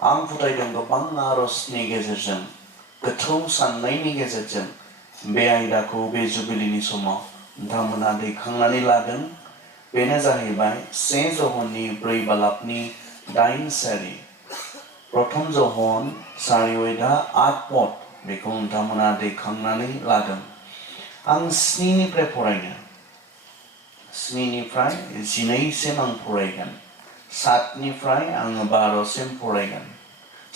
आं फोथायदों गोबां आरजनि गेजेरजों गोथौ साननायनि गेजेरजों बे आयदाखौ बे जुबिलिनि समाव नोंथांमोना दैखांनानै लादों। बेनो जाहैबाय 1 जहननि 4 बालाबनि 8 सारि प्रथम जहन सारिवेदा 8 पद बेखौ नोंथांमोना दैखांनानै लादों। आं 7 निफ्राय फरायनो 7 निफ्राय 12 सिम आं फरायगोन। 7 निफ्राय आङो 12 सिम फरायगोन।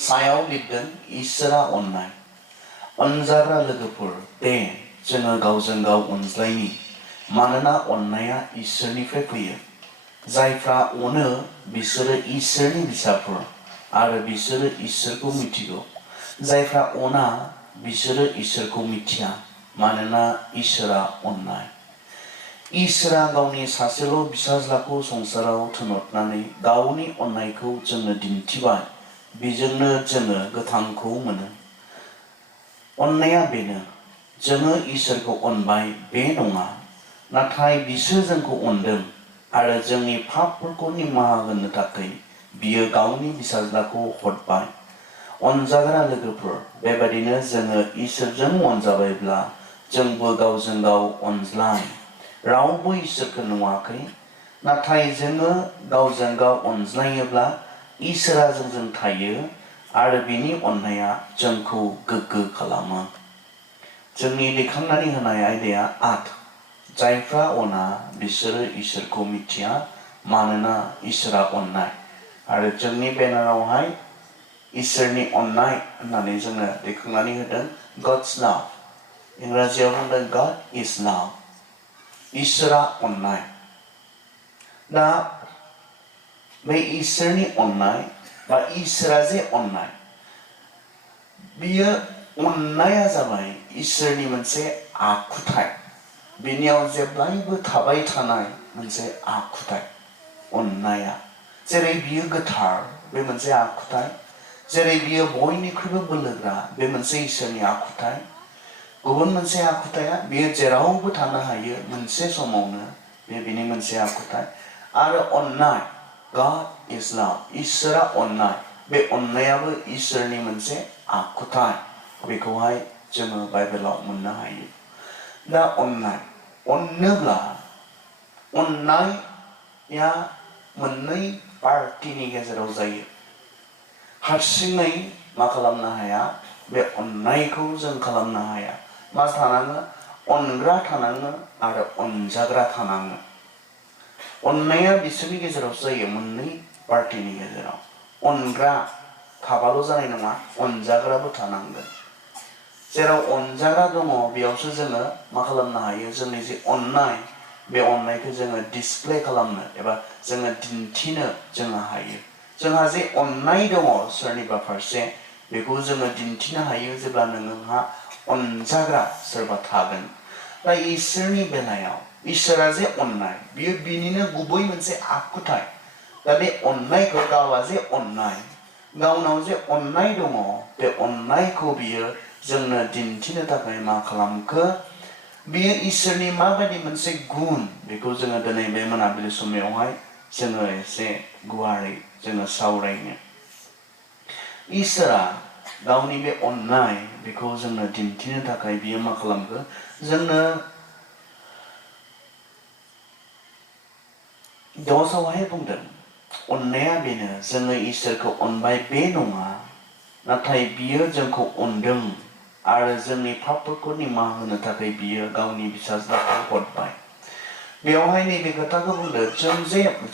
सायाव लिरदों इसोरा अननाय। अनजाग्रा लोगोफोर दे जोङो गावजों गाव अनज्लायनि मानोना अननाया इसोरनिफ्राय फैयो। जायफ्रा अनो बिसोरो इसोरनि फिसाफोर आरो बिसोरो इसोरखौ मिथिगौ। जायफ्रा अना बिसोरो इसोरखौ मिथिया मानोना इसोरा अननाय। इसोरा गावनि सासेल' फिसाज्लाखौ संसाराव थिनहरनानै गावनि अननायखौ जोंनो दिन्थिबाय। बेजोंनो जोङो गोथांखौ मोनो। अननाया बेनो जोङो इसोरखौ अनबाय बे नङा, नाथाय बिसोर जोंखौ अनदों आरो जोंनि पापफोरखौ निमाहा होनो थाखाय बियो गावनि फिसाज्लाखौ हरबाय। अनजाग्रा लोगोफोर, बेबादिनो जोङो इसोरजों अनजाबायब्ला जोंबो गावजों गाव अनज्लाय। रावबो इसोरखौ नुवाखै, नाथाय जोङो गावजों गाव अनज्लायोब्ला इसोरा जोंजों थायो आरो बिनि अननाया जोंखौ गोग्गो खालामो। जोंनि दैखांनानै होनाय आयदाया 8। जायफ्रा अना बिसोरो इसोरखौ मिथिया मानोना इसोरा अननाय। आरो जोंनि बेनारावहाय इसोरनि अननाय होननानै जोङो दैखांनानै होदों God's love। इंराजियाव बुंदों God is love। इसोरा अननाय। दा बे इसोरनि अननाय बा इसोरा जे अननाय, बियो अननाया जाबाय इसोरनि मोनसे आखुथाय। बिनियाव जेब्लायबो थाबाय थानाय मोनसे आखुथाय अननाया। जेरै बियो गोथार बे मोनसे आखुथाय, जेरै बियो बयनिख्रुइबो बोलोग्रा बे मोनसे इसोरनि आखुथाय। गुबुन मोनसे आखुथाया बियो जेरावबो थानो हायो मोनसे समावनो, बे बिनि मोनसे आखुथाय। आरो अननाय God is love। इसोरा अननाय, बे अननायाबो इसोरनि मोनसे आखुथाय। बेखौहाय जोङो बाइबेलाव मोननो हायो। दा अननाय, अननोब्ला अननाया मोननै पार्टिनि गेजेराव जायो। हारसिङै मा खालामनो हाया, बे अननायखौ जों खालामनो हाया। मा थानाङो? अनग्रा थानाङो आरो अनजाग्रा थानाङो। अननाया बिसोरनि गेजेराव जायो, मोननै पार्टिनि गेजेराव। अनग्रा थाबाल' जानाय नङा, अनजाग्राबो थानांगोन। जेराव अनजाग्रा दङ बेयावसो जोङो मा खालामनो हायो, जोंनि जे अननाय बे अननायखौ जोङो डिसप्ले खालामनो एबा जोङो दिन्थिनो जोङो हायो। जोंहा जे अननाय दङ सोरनिबा फारसे, बेखौ जोङो दिन्थिनो हायो जेब्ला नोंहा अनजाग्रा सोरबा थागोन। दा इसोरनि बेलायाव इसोरा जे अननाय, बियो बिनिनो गुबै मोनसे आखुथाय। दा बे अननायखौ, गावआ जे अननाय, गावनाव जे अननाय दङ, बे अननायखौ बियो जोंनो दिन्थिनो थाखाय मा खालामखो, बियो इसोरनि माबायदि मोनसे गुन, बेखौ जोङो दिनै बे मोनाबिलि समावहाय जोङो एसे गुवारै जोङो सावरायनो। इसोरा गावनि बे अननाय बेखौ जोंनो दिन्थिनो थाखाय बियो मा खालामखो, जोंनो दसावहाय बुंदों अननाया बेनो जोङो इसोरखौ अनबाय बे नङा, नाथाय बियो जोंखौ अनदों आरो जोंनि पापफोरखौ निमाहा होनो थाखाय बियो गावनि फिसाज्लाखौ हरबाय। बेवहाय नैबे खोथाखौ बुंदों,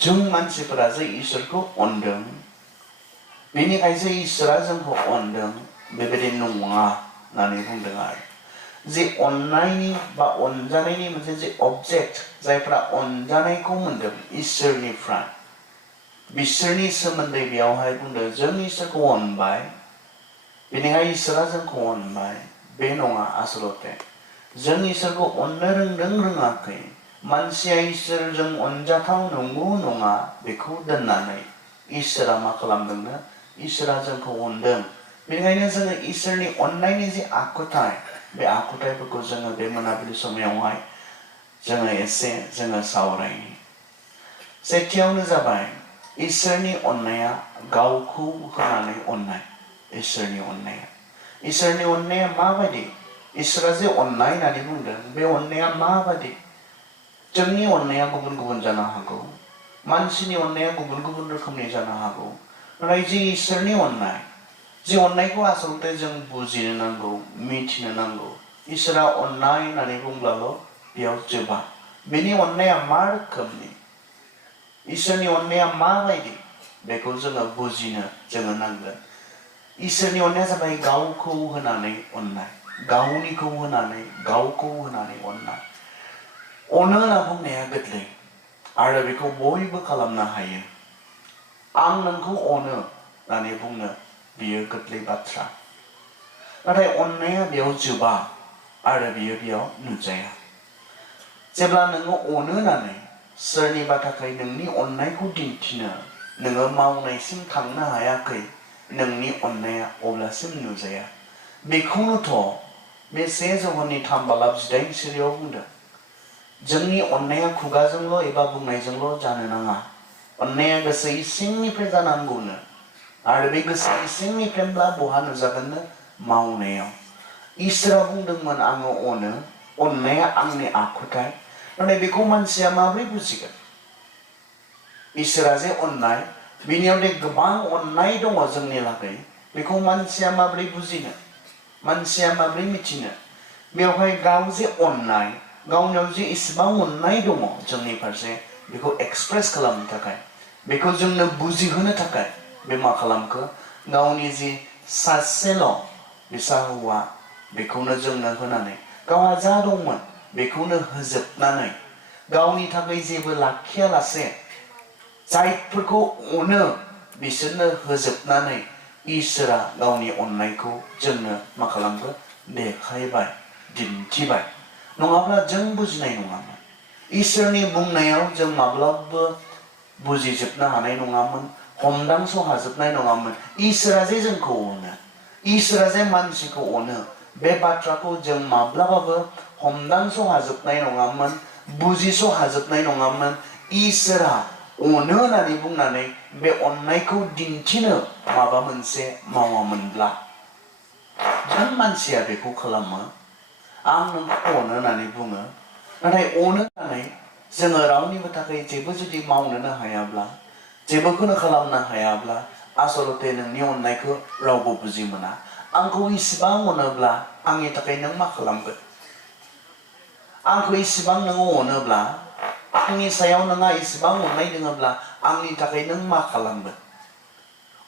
जों मानसिफोरा जे इसोरखौ अनदों, बेनिखायसो इसोरा जोंखौ अनदों, बेबायदि नङा होननानै बुंदों। आरो जे अननायनि बा अनजानायनि मोनसे जे अबजेक्ट, जायफ्रा अनजानायखौ मोनदों इसोरनिफ्राय, बिसोरनि सोमोन्दै बेयावहाय बुंदों जों इसोरखौ अनबाय, बेनिखायनो इसोरा जोंखौ अनबाय, बे नङा। आसलते जों इसोरखौ अननो रोंदों रोङाखै, मानसिया इसोरजों अनजाथाव नंगौ नङा बेखौ दोननानै इसोरा मा खालामदोंनो, इसोरा जोंखौ अनदों। बेनिखायनो जोङो इसोरनि अननायनि जे आखुथाय, बे आखुथायफोरखौ जोङो बे मोनाबिलि समावहाय जोङो एसे जोङो सावरायनि। सेथियावनो जाबाय इसोरनि अननाया गावखौ होनानै अननाय इसोरनि अननाया इसोरनि अननाया माबायदि इसोरा जे अननाय होननानै बुंदों बे अननाया माबायदि जोंनि अननाया गुबुन गुबुन जानो हागौ मानसिनि अननाया गुबुन गुबुन रोखोमनि जानो हागौ नाथाय जे इसोरनि अननाय जे अननायखौ आसलते जों बुजिनो नांगौ मिथिनो नांगौ इसोरा अननाय होननानै बुंब्लाल' बेयाव जोबा बेनि अननाया मा रोखोमनि इसोरनि अननाया माबायदि बेखौ जोङो बुजिनो जोङो नांगोन इसोरनि अननाया जाबाय गावखौ होनानै अननाय गावनिखौ होनानै गावखौ होनानै अननाय अनो होनना बुंनाया गोरलै आरो बेखौ बयबो खालामनो हायो आं नोंखौ अनो होननानै बुंनो बियो गोरलै बाथ्रा नाथाय अननाया बेयाव जोबा आरो बियो बेयाव नुजाया जेब्ला नोङो अनो होननानै सोरनिबा थाखाय नोंनि अननायखौ दिन्थिनो नोङो मावनायसिम थांनो हायाखै नोंनि अननाया अब्लासिम नुजाया बेखौनोथ' बे 1 जौहननि 3:18 बुंदों जोंनि अननाया खुगाजोंल' एबा बुंनायजोंल' जानो नाङा अननाया गोसो सिंनिफ्राय जानांगौनो आरो बे गोसो सिंनिफ्रायब्ला बहा नुजागोननो मावनायाव इसोरा बुंदोंमोन आङो अनो अननाया आंनि आखुथाय नाथाय बेखौ मानसिया माबोरै बुजिगोन इसोरा जे अननाय बिनियाव दे गोबां अननाय दङ जोंनि लागै बेखौ मानसिया माबोरै बुजिनो मानसिया माबोरै मिथिनो बेवहाय गाव जे अननाय गावनियाव जे इसेबां अननाय दङ जोंनि फारसे बेखौ एक्सप्रेस खालामनो थाखाय बेखौ जोंनो बुजिहोनो थाखाय बे मा खालामखो गावनि जि सासेल' बिसा हौवा बेखौनो जोंनो होनानै गावहा जा दंमोन बेखौनो होजोबनानै गावनि थाखाय जेबो लाखियालासे जायफोरखौ अनो बिसोरनो होजोबनानै इसोरा गावनि अननायखौ जोंनो मा खालामखो देखायबाय दिन्थिबाय नङाब्ला जों बुजिनाय नङामोन इसोरनि बुंनायाव जों माब्लाबो बुजिजोबनो हानाय नङामोन हमदांस हाजोबनाय नङामोन इसोरा जे जोंखौ अनो इसोरा जे मानसिखौ अनो बे बाथ्राखौ जों माब्लाबाबो हमदांस हाजोबनाय नङामोन बुजिस हाजोबनाय नङामोन इसोरा अनो होननानै बुंनानै बे अननायखौ दिन्थिनो माबा मोनसे मावामोनब्ला जों मानसिया बेखौ खालामो आं नोंखौ अनो होननानै बुङो नाथाय अनो होननानै जोङो रावनिबो थाखाय जेबो जुदि मावनोनो हायाब्ला जेबोखौनो खालामनो हायाब्ला आसलते नोंनि अननायखौ रावबो बुजि मोना आंखौ इसिबां अनोब्ला आंनि थाखाय नों मा खालामगोन आंखौ इसिबां नों अनोब्ला आंनि सायाव नोंहा इसिबां अननाय दङब्ला आंनि थाखाय नों मा खालामगोन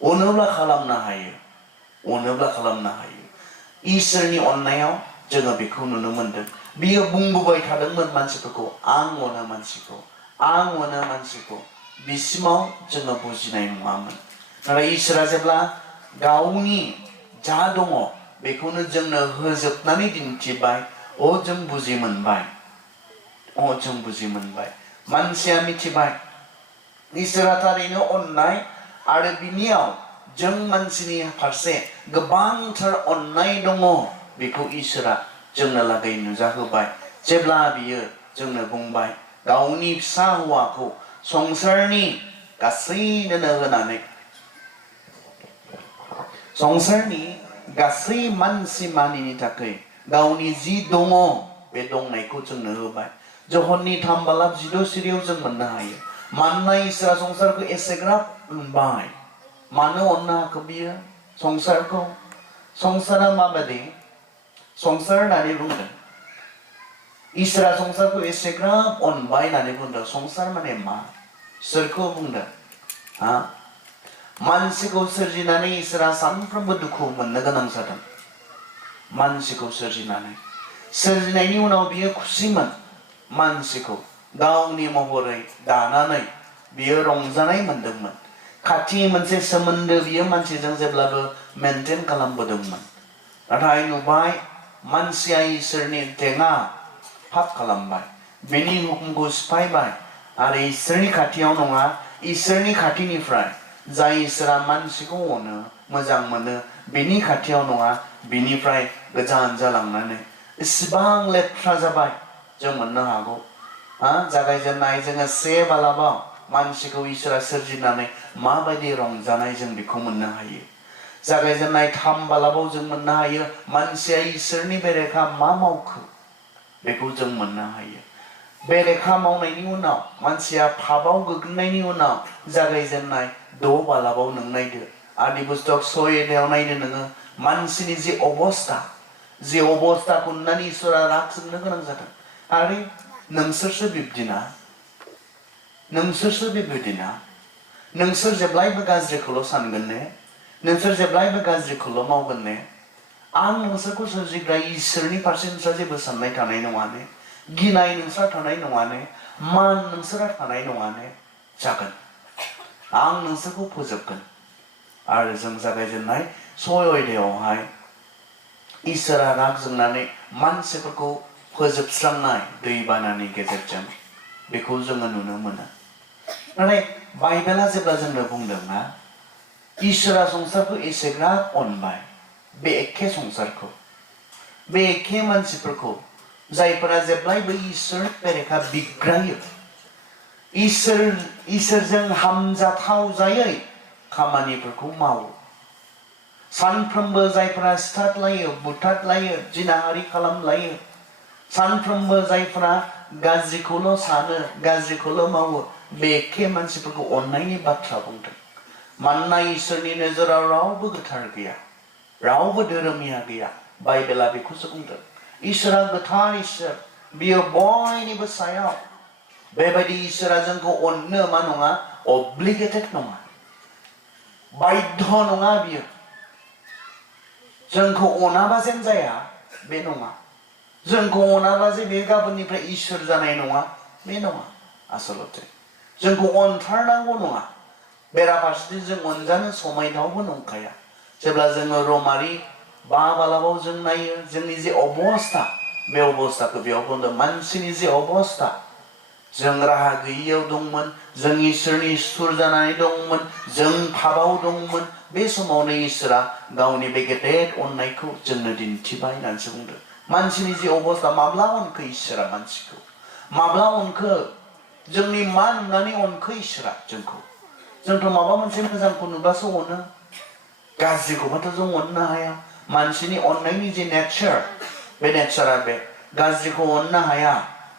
अनोब्ला खालामनो हायो अनोब्ला खालामनो हायो इसोरनि अननायाव जोङो बेखौ नुनो मोनदों बियो बुंबोबाय थादोंमोन मानसिफोरखौ आं अनो मानसिखौ बिसिमाव जोङो बुजिनाय नङामोन नाथाय इसोरा जेब्ला गावनि जा दङ बेखौनो जोंनो होजोबनानै दिन्थिबाय जों बुजि मोनबाय मानसिया मिथिबाय इसोरा थारैनो अननाय आरो बिनियाव जों मानसिनि फारसे गोबांथार अननाय दङ बेखौ इसोरा जोंनो लागै नुजाहोबाय जेब्ला बियो जोंनो बुंबाय गावनि फिसा हौवाखौ संसारनि गासैनोनो होनानै संसारनि गासै मानसि मानिनि थाखाय गावनि जि दङ बे दंनायखौ जोंनो होबाय जहननि 3:16 जों मोननो हायो मानोना इसोरा संसारखौ एसेग्राब अनबाय मानो अननो हाखो बियो संसारखौ संसारा माबायदि संसार होननानै बुंदों इसोरा संसारखौ एसेग्राब अनबाय होननानै बुंदों संसार माने मा सोरखौ बुंदों मानसिखौ सोरजिनानै इसोरा सानफ्रोमबो दुखु मोननो गोनां जादों मानसिखौ सोरजिनायनि उनाव बियो खुसिमोन मानसिखौ गावनि महरै दानानै बियो रंजानाय मोनदोंमोन खाथि मोनसे सोमोन्दो बियो मानसिजों जेब्लाबो मेनटेन खालामबोदोंमोन नाथाय नुबाय मानसिया इसोरनि देङा फाफ खालामबाय बेनि हुकुमखौ सिफायबाय आरो इसोरनि खाथियाव नङा इसोरनि खाथिनिफ्राय जाय इसोरा मानसिखौ अनो मोजां मोनो बेनि खाथियाव नङा बिनिफ्राय गोजान जालांनानै इसिबां लेथ्रा जाबाय जों मोननो हागौ जागायजेननाय जोङो 1 बालाबाव मानसिखौ इसोरा सोरजिनानै माबायदि रंजानाय जों बेखौ मोननो हायो जागायजेननाय 3 बालाबाव जों मोननो हायो मानसिया इसोरनि बेरेखा मा मावखो बेखौ जों मोननो हायो बेरेखा मावनायनि उनाव मानसिया पापाव गोग्लैनायनि उनाव जागायजेननाय 6 बालाबाव नों नायदो आदि पुस्तक 6 अध्यायाव नायदो नोङो मानसिनि जे अबस्थाखौ नुनानै इसोरा राग जोंनो गोनां जादों आरो नोंसोरसो बिब्दिना नोंसोर जेब्लायबो गाज्रिखौल' सानगोन ने नोंसोर जेब्लायबो गाज्रिखौल' मावगोन ने आं नोंसोरखौ सोरजिग्रा इसोरनि फारसे नोंस्रा जेबो साननाय थानाय नङा ने गिनाय नोंस्रा थानाय नङा ने मान नोंसोरा थानाय नङा ने जागोन आं नोंसोरखौ फोजोबगोन आरो जों जागायजेननाय 6 अध्यायावहाय इसोरा राग जोंनानै मानसिफोरखौ फोजोबस्रांनाय दैबानानि गेजेरजों बेखौ जोङो नुनो मोनो नाथाय बाइबेला जेब्ला जोंनो बुंदोंना इसोरा संसारखौ एसेग्राब अनबाय बे एखे संसारखौ बे एखे मानसिफोरखौ जायफोरा जेब्लायबो इसोर बेरेखा बिग्रायो इसोरजों हामजाथाव जायै खामानिफोरखौ मावो सानफ्रोमबो जायफोरा सिथारलायो बुथारलायो जिनाहारि खालामलायो सानफ्रोमबो जायफोरा गाज्रिखौल' सानो गाज्रिखौल' मावो बे एखे मानसिफोरखौ अननायनि बाथ्रा बुंदों मानोना इसोरनि नोजोराव रावबो गोथार गैया रावबो धोरोमिया गैया बाइबेला बेखौसो बुंदों इसोरा गोथार इसोर बियो बयनिबो सायाव बेबायदि इसोरा जोंखौ अननो मा नङा अब्लिगेटेड नङा बाध्य नङा बियो जोंखौ अनाबा जेन जाया बे नङा जोंखौ अनाबा जे बे गाबोननिफ्राय इसोर जानाय नङा बे नङा आसलते जोंखौ अनथारनांगौ नङा बेराफारसेथिं जों अनजानो समायथावबो नंखाया जेब्ला जोङो रमारि 5 बालाबाव जों नायो जोंनि जे अबस्था बे अबस्थाखौ बेयाव बुंदों मानसिनि जे अबस्था जों राहा गैयियाव दंमोन जों इसोरनि सुर जानानै दंमोन जों पापाव दंमोन बे समावनो इसोरा गावनि बे गेदेर अननायखौ जोंनो दिन्थिबाय होननानैसो बुंदों मानसिनि जे अबस्था माब्ला अनखो इसोरा मानसिखौ माब्ला अनखो जोंनि मा नुनानै अनखो इसोरा जोंथ' माबा मोनसे मोजांखौ नुबासो अनो गाज्रिखौबाथ' जों अननो हाया मानसिनि अननायनि जे नेचार बे नेचारा बे गाज्रिखौ अननो हाया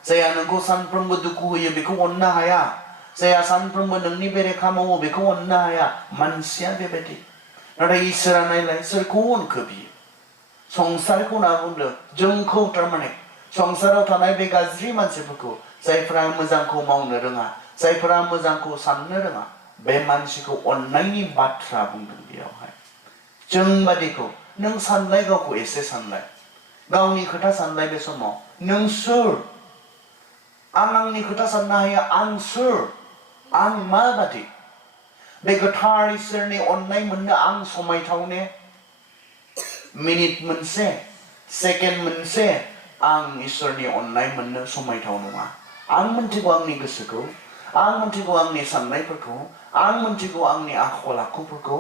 जायहा नोंखौ सानफ्रोमबो दुखु होयो बेखौ अननो हाया जायहा सानफ्रोमबो नोंनि बेरेखा मावो बेखौ अननो हाया मानसिया बेबायदि नाथाय इसोरा नायलाय सोरखौ अनखो बियो संसारखौ होनना बुंदों जोंखौ थारमाने संसाराव थानाय बे गाज्रि मानसिफोरखौ जायफोरा मोजांखौ मावनो रोङा जायफोरा मोजांखौ साननो रोङा बे मानसिखौ अननायनि बाथ्रा बुंदों बेयावहाय जों बादिखौ नों सानलाय गावखौ एसे सानलाय गावनि खोथा सानलाय बे समाव नों सोर आं आंनि खोथा साननो हायो आं सोर आं माबादि बे गोथार इसोरनि अननाय मोननो आं समायथाव ने मिनिट मोनसे सेकेन्ड मोनसे आं इसोरनि अननाय मोननो समायथाव नङा आं मोनथिगौ आंनि गोसोखौ आं मोनथिगौ आंनि साननायफोरखौ आं मोनथिगौ आंनि आखल आखुफोरखौ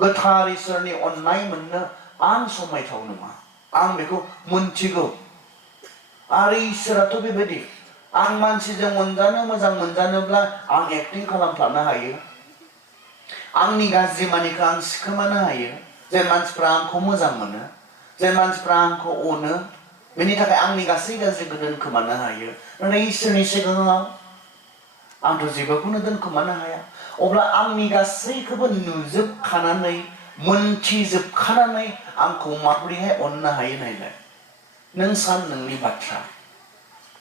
गोथार इसोरनि अननाय मोननो आं समायथाव नङा आं बेखौ मोनथिगौ आरो इसोराथ' बेबायदि आं मानसिजों अनजानो मोजां मोनजानोब्ला आं एक्टिं खालामफ्लानो हायो आंनि गाज्रि मानिखौ आं सिखोमानो हायो जे मानसिफ्रा आंखौ मोजां मोनो जे मानसिफ्रा आंखौ अनो बेनि थाखाय आंनि गासै गाज्रिखौ दोनखोमानो हायो नाथाय इसोरनि सिगाङाव आंथ' जेबोखौनो दोनखोमानो हाया अब्ला आंनि गासैखौबो नुजोबखानानै मोनथिजोबखानानै आंखौ माबोरैहाय अननो हायो नायलाय नों सान नोंनि बाथ्रा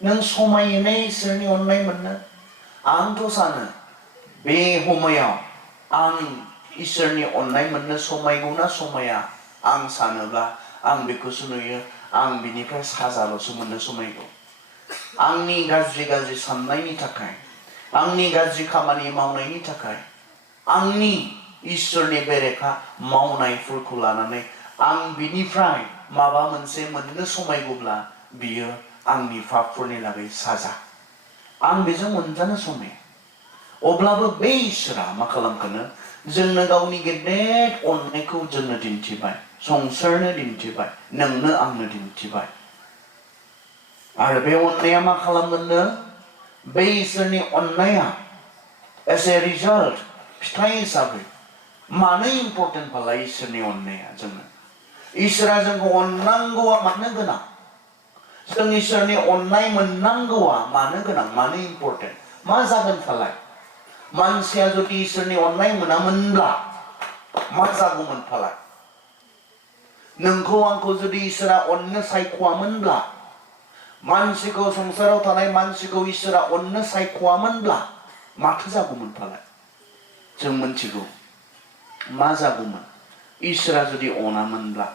नों समायोने इसोरनि अननाय मोननो आंथ' सानो बे समायाव आं इसोरनि अननाय मोननो समायगौना समाया आं सानोब्ला आं बेखौसो नुयो आं बिनिफ्राय साजाल'सो मोननो समायगौ आंनि गाज्रि गाज्रि साननायनि थाखाय आंनि गाज्रि खामानि मावनायनि थाखाय आंनि इसोरनि बेरेखा मावनायफोरखौ लानानै आं बिनिफ्राय माबा मोनसे मोननो समायगौब्ला बियो आंनि पापफोरनि लागै साजा आं बेजों मोनजानो समाय अब्लाबो बे इसोरा मा खालामखोनो जोंनो गावनि गेदेर अननायखौ जोंनो दिन्थिबाय संसारनो दिन्थिबाय नोंनो आंनो दिन्थिबाय आरो बे अननाया मा खालामगोननो बे इसोरनि अननाया As a result, फिथाइ हिसाबै मानो इम्पर्टेन्ट फालाय इसोरनि अननाया जोंनो इसोरा जोंखौ अननांगौआ मानो गोनां जों इसोरनि अननाय मोननांगौआ मानो गोनां मानो इम्पर्टेन्ट मा जागोन फालाय मानसिया जुदि इसोरनि अननाय मोनामोनब्ला मा जागौमोन फालाय नोंखौ आंखौ जुदि इसोरा अननो सायख'वामोनब्ला मानसिखौ संसाराव थानाय मानसिखौ इसोरा अननो सायख'वामोनब्ला माथो जागौमोन फालाय जों मोनथिगौ मा जागौमोन इसोरा जुदि अनामोनब्ला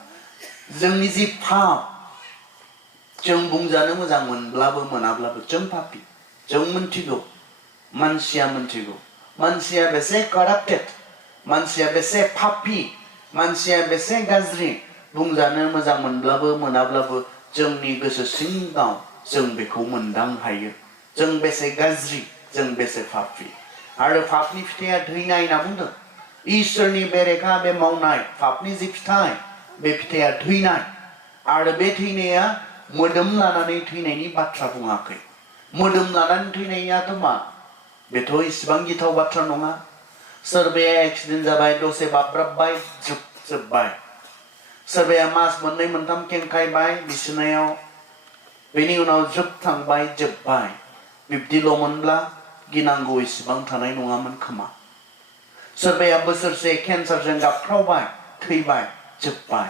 जोंनि जि पाप जों बुंजानो मोजां मोनब्लाबो मोनाब्लाबो जों पापी जों मोनथिगौ मानसिया बेसे काराप्टेड मानसिया बेसे पापी मानसिया बेसे गाज्रि बुंजानो मोजां मोनब्लाबो मोनाब्लाबो जोंनि गोसो सिङाव जों बेखौ मोनदां हायो जों बेसे गाज्रि जों बेसे पापी आरो पापनि फिथाइया थैनाय होनना बुंदों इसोरनि बेरेखा बे मावनाय पापनि जि फिथाइ बे फिथाइया थैनाय आरो बे थैनाया मोदोम लानानै थैनायनि बाथ्रा बुङाखै मोदोम लानानै थैनायाथ' मा बेथ' इसिबां गिथाव बाथ्रा नङा सोरबाया एक्सिडेन्ट जाबाय दसे बाब्राबबाय जोबबाय सोरबाया मास मोननै मोनथाम केंखायबाय बिसिनायाव बेनि उनाव थांबाय जोबबाय बिब्दिल'मोनब्ला गिनांगौ इसिबां थानाय नङामोन खोमा सोरबाया बोसोरसे केन्सारजों गाबख्रावबाय थैबाय जोबबाय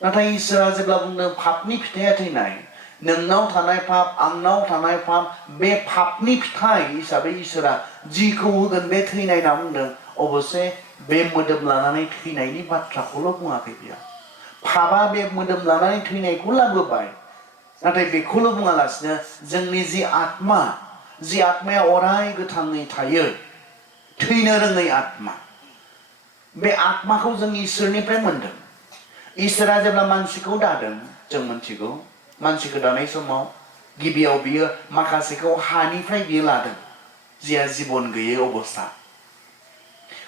नाथाय इसोरा जेब्ला बुंदों पापनि फिथाइया थैनाय नोंनाव थानाय पाप आंनाव थानाय पाप बे पापनि फिथाइ हिसाबै इसोरा जिखौ होगोन बे थैनाय होनना बुंदों अबसे बे मोदोम लानानै थैनायनि बाथ्राखौल' बुङाखै बियो पापा बे मोदोम लानानै थैनायखौ लाबोबाय नाथाय बेखौल' बुङालासिनो जोंनि जि आत्माया अराय गोथाङै थायो थैनो रोङै आत्मा बे आत्माखौ जों इसोरनिफ्राय मोनदों इसोरा जेब्ला मानसिखौ दादों जों मोनथिगौ मानसिखौ दानाय समाव गिबियाव बियो माखासेखौ हानिफ्राय बियो लादों जिया जिबन गैयै अबस्था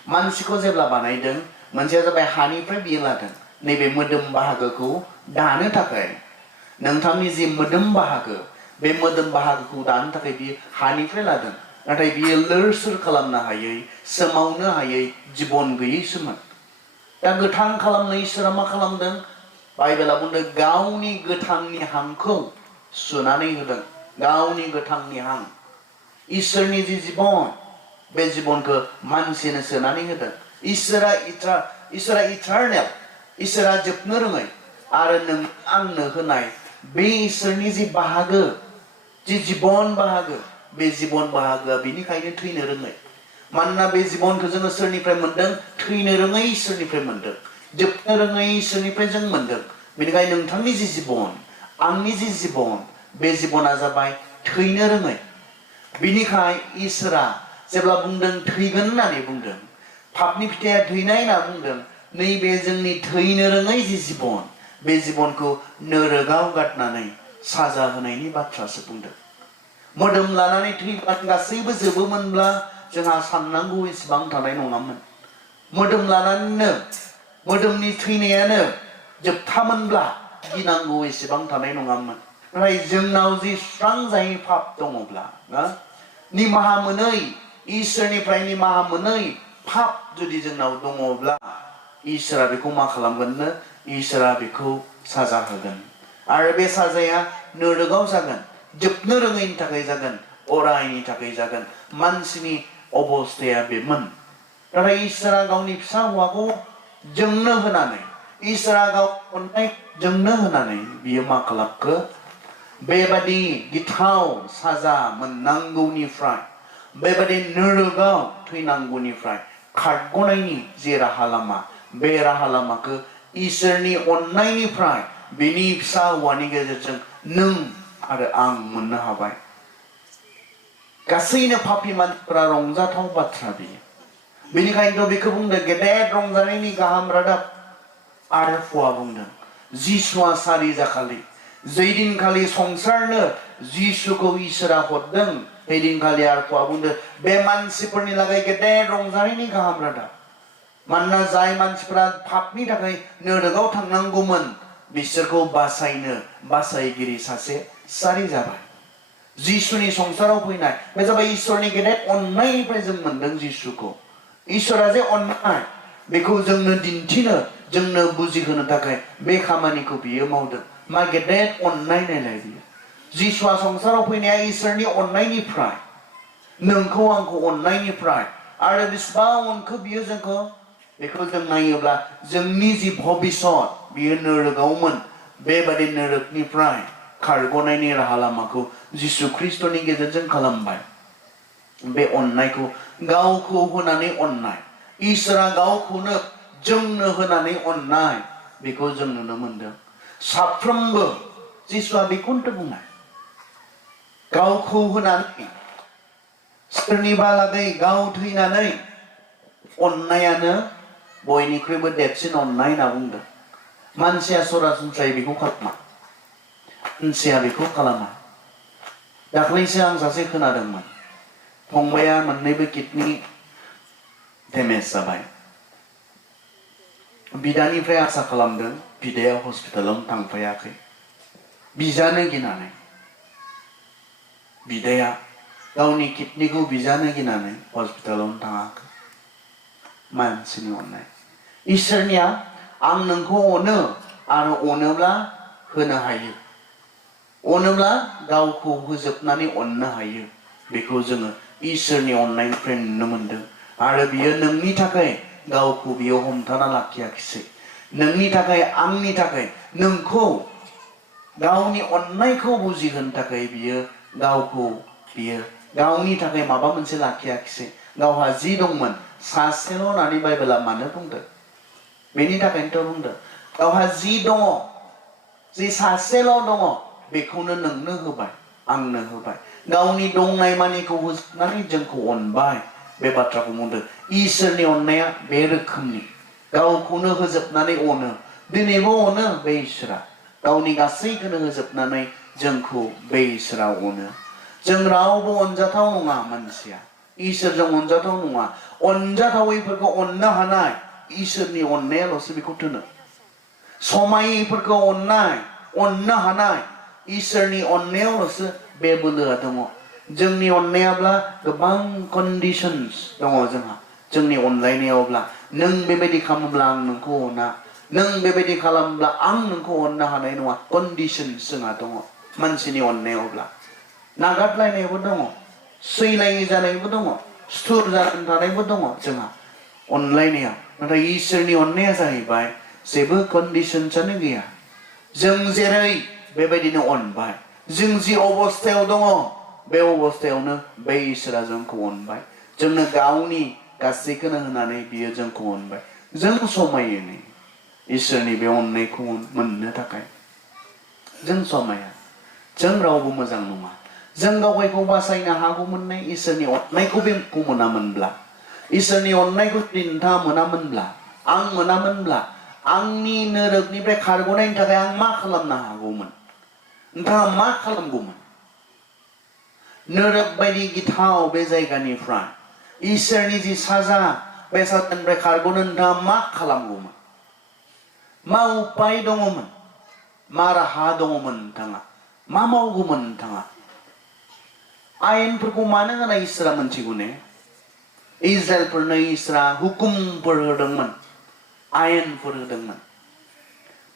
मानसिखौ जेब्ला बानायदों मोनसेया जाबाय हानिफ्राय बियो लादों नैबे मोदोम बाहागोखौ दानो थाखाय नोंथांनि जि मोदोम बाहागो बे मोदोम बाहागोखौ दानो थाखाय बियो हानिफ्राय लादों नाथाय बियो लोर सोर खालामनो हायै सोमावनो हायै जिबन गैयैसोमोन दा गोथां खालामनो इसोरा मा खालामदों बाइबेला बुंदों गावनि गोथांनि हांखौ सुनानै होदों गावनि गोथांनि हां इसोरनि जि जिबन बे जिबनखौ मानसिनो सोनानै होदों इसोरा इटारनेल इसोरा जोबनो रोङै आरो नों आंनो होनाय बे इसोरनि जि बाहागो जि जिबन बाहागो बे जिबन बाहागोआ बेनिखायनो थैनो रोङै मानोना बे जिबनखौ जोङो सोरनिफ्राय मोनदों थैनो रोङै इसोरनिफ्राय मोनदों जोबनो रोङै इसोरनिफ्राय जों मोनदों बेनिखायनो नोंथांनि जि जिबन आंनि जि जिबन बे जिबना जाबाय थैनो रोङै बिनिखाय इसोरा जेब्ला बुंदों थैगोन होननानै बुंदों पापनि फिथाइया थैनाय होनना बुंदों नैबे जोंनि थैनो रोङै जि जिबन बे जिबनखौ नोरोगाव गारनानै साजा होनायनि बाथ्रासो बुंदों मोदोम लानानै थैबानो गासैबो जोबोमोनब्ला जोंहा साननांगौ इसेबां थानाय नङामोन मोदोम लानानैनो मोदोमनि थैनायानो जोबथामोनब्ला गिनांगौ एसेबां थानाय नङामोन नाथाय जोंनाव जि सुस्रांजायै पाप दङब्ला निमाहा मोनै इसोरनिफ्राय निमाहा मोनै पाप जुदि जोंनाव दङब्ला इसोरा बेखौ मा खालामगोननो इसोरा बेखौ साजा होगोन आरो बे साजाया नोरोगाव जागोन जोबनो रोङैनि थाखाय जागोन अरायनि थाखाय जागोन मानसिनि अबस्थाया बेमोन नाथाय इसोरा गावनि फिसा हौवाखौ जोंनो होनानै इसोरा गाव अननाय जोंनो होनानै बियो मा खालामखो बेबादि गिथाव साजा मोननांगौनिफ्राय बेबादि नोरोगाव थैनांगौनिफ्राय खारग'नायनि जे राहा लामा बे राहा लामाखौ इसोरनि अननायनिफ्राय बिनि फिसा हौवानि गेजेरजों नों आरो आं मोननो हाबाय गासैनो पापी मानसिफोरा रंजाथाव बाथ्रा बियो बेनिखायनोथ' बेखौ बुंदों गेदेर रंजानायनि गाहाम रादाब आरो फुवा बुंदों जिसुआ सारि जाखालि जैदिनखालि संसारनो जिसुखौ इसोरा हरदों हैदिनखालि आरो फुवा बुंदों बे मानसिफोरनि लागै गेदेर रंजानायनि गाहाम रादाब मानोना जाय मानसिफोरा पापनि थाखाय नोरोगाव थांनांगौमोन बिसोरखौ बासायनो बासायगिरि सासे सारि जाबाय जिसुनि संसाराव फैनाय बे जाबाय इसोरनि गेदेर अननायनिफ्राय जों मोनदों जिसुखौ इसोरा जे अननाय बेखौ जोंनो दिन्थिनो जोंनो बुजिहोनो थाखाय बे खामानिखौ बियो मावदों मा गेदेर अननाय नायलाय बियो जिसुआ संसाराव फैनाया इसोरनि अननायनिफ्राय नोंखौ आंखौ अननायनिफ्राय आरो बेसेबां अनखो बियो जोंखौ बेखौ जों नायोब्ला जोंनि जि भबिष्यत बियो नोरोगावमोन बेबादि नोरोगनिफ्राय खारग'नायनि राहा लामाखौ जिसु ख्रिस्ट'नि गेजेरजों खालामबाय बे अननायखौ गावखौ होनानै अननाय इसोरा गावखौनो जोंनो होनानै अननाय बेखौ जों नुनो मोनदों साफ्रोमबो जिसुआ बेखौनो बुंनाय गावखौ होनानै सोरनिबा लागै गाव थैनानै अननायानो बयनिख्रुइबो देरसिन अननाय होनना बुंदों मानसिया सरासनस्रायै बेखौ खालामा मानसिया बेखौ खालामा दाख्लैसो आं सासे खोनादोंमोन फंबाया मोननैबो किडनि डेमेज जाबाय बिदानिफ्राय आसा खालामदों बिदाया हस्पिटालाव थांफायाखै बिजानो गिनानै बिदाया गावनि किडनिखौ बिजानो गिनानै हस्पिटालाव थाङाखै मानसिनि अननाय इसोरनिया आं नोंखौ अनो आरो अनोब्ला होनो हायो अनोब्ला गावखौ होजोबनानै अननो हायो बेखौ जोङो इसोरनि अननायनिफ्राय नुनो मोनदों आरो बियो नोंनि थाखाय गावखौ बियो हमथाना लाखियाखिसै नोंनि थाखाय आंनि थाखाय नोंखौ गावनि अननायखौ बुजिहोनो थाखाय बियो गावखौ बियो गावनि थाखाय माबा मोनसे लाखियाखिसै गावहा जि दंमोन सासेल' होननानै बाइबेला मानो बुंदों बेनि थाखायनोथ' बुंदों गावहा जि दङ जि सासेल' दङ बेखौनो नोंनो होबाय आंनो होबाय गावनि दंनाय मानिखौ होजोबनानै जोंखौ अनबाय बे बाथ्राखौ बुंदों इसोरनि अननाया बे रोखोमनि गावखौनो होजोबनानै अनो दिनैबो अनो बे इसोरा गावनि गासैखौनो होजोबनानै जोंखौ बे इसोरा अनो जों रावबो अनजाथाव नङा मानसिया इसोरजों अनजाथाव नङा अनजाथावैफोरखौ अननो हानाय इसोरनि अननायाल'सो बेखौ थोनो समायिफोरखौ अननो हानाय इसोरनि अननायावल'सो बे बोलोआ दङ जोंनि अननायाब्ला गोबां कन्डिशन्स दङ जोंहा जोंनि अनलायनायावब्ला नों बेबायदि खालामोब्ला आं नोंखौ अना नों बेबायदि खालामोब्ला आं नोंखौ अननो हानाय नङा कन्डिशन्स जोंहा दङ मानसिनि अननायावब्ला नागारलायनायबो दङ सैलायि जानायबो दङ सुथुर जानानै थानायबो दङ जोंहा अनलायनाया नाथाय इसोरनि अननाया जाहैबाय जेबो कन्डिशन्सआनो गैया जों जेरै बेबायदिनो अनबाय जों जि अबस्थायाव दङ बे अबस्थायावनो बे इसोरा जोंखौ अनबाय जोंनो गावनि गासैखौनो होनानै बियो जोंखौ अनबाय जों समायिनि इसोरनि बे अननायखौ मोननो थाखाय जों समाया जों रावबो मोजां नङा जों गावगायखौ बासायनो हागौमोन इसोरनि अननायखौ बेखौ मोनामोनब्ला इसोरनि अननायखौ नोंथाङा मोनामोनब्ला आं मोनामोनब्ला आंनि नोरोगनिफ्राय खारग'नायनि थाखाय आं मा खालामनो हागौमोन नोंथाङा मा खालामगौमोन नोरोग बायदि गिथाव बे जायगानिफ्राय इसोरनि जि साजा बे साजानिफ्राय खारग'नो नोंथाङा मा खालामगौमोन मा उपाय दङमोन मा राहा दङमोन नोंथाङा मा मावगौमोन नोंथाङा आयेनफोरखौ मानो होनाय इसोरा मोनथिगौ ने इजराइलफोरनो इसोरा हुकुमफोर होदोंमोन आयेनफोर होदोंमोन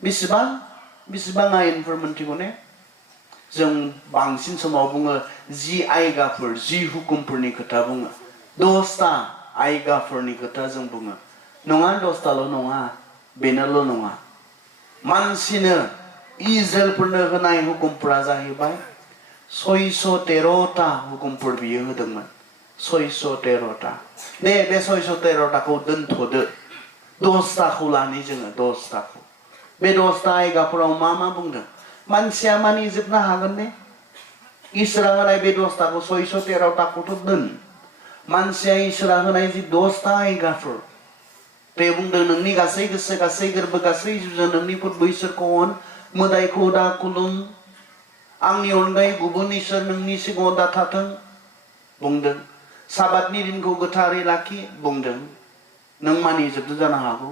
बेसेबां आयेनफोर मोनथिगौ ने जों बांसिन समाव बुङो 10 आयगाफोर 10 हुकुमफोरनि खोथा बुङो 10टा आयगाफोरनि खोथा जों बुङो नङा 10टाल' नङा बेनोल' नङा मानसिनो इजराइलफोरनो होनाय हुकुमफोरा जाहैबाय 613टा हुकुमफोर बियो होदोंमोन 613टा बे 613टाखौ दोनथ'दो 10टाखौ लानि जोङो 10टाखौ बे 10टा आयगाफोराव मा बुंदों मानसिया मानिजोबनो हागोन ने इसोरा होनाय बे 10टाखौ 613टाखौथ' दोन मानसिया इसोरा होनाय जि 10टा आयगाफोर बे बुंदों नोंनि गासै गोसो गासै गोरबो गासै जिउजों नोंनि फोरबो इसोरखौ अन मोदायखौ दा खुलुम आंनि अनगायै गुबुन इसोर नोंनि सिगाङाव दा थाथों बुंदों साबातनि दिनखौ गोथारै लाखि बुंदों नों मानिजोबदों जानो हागौ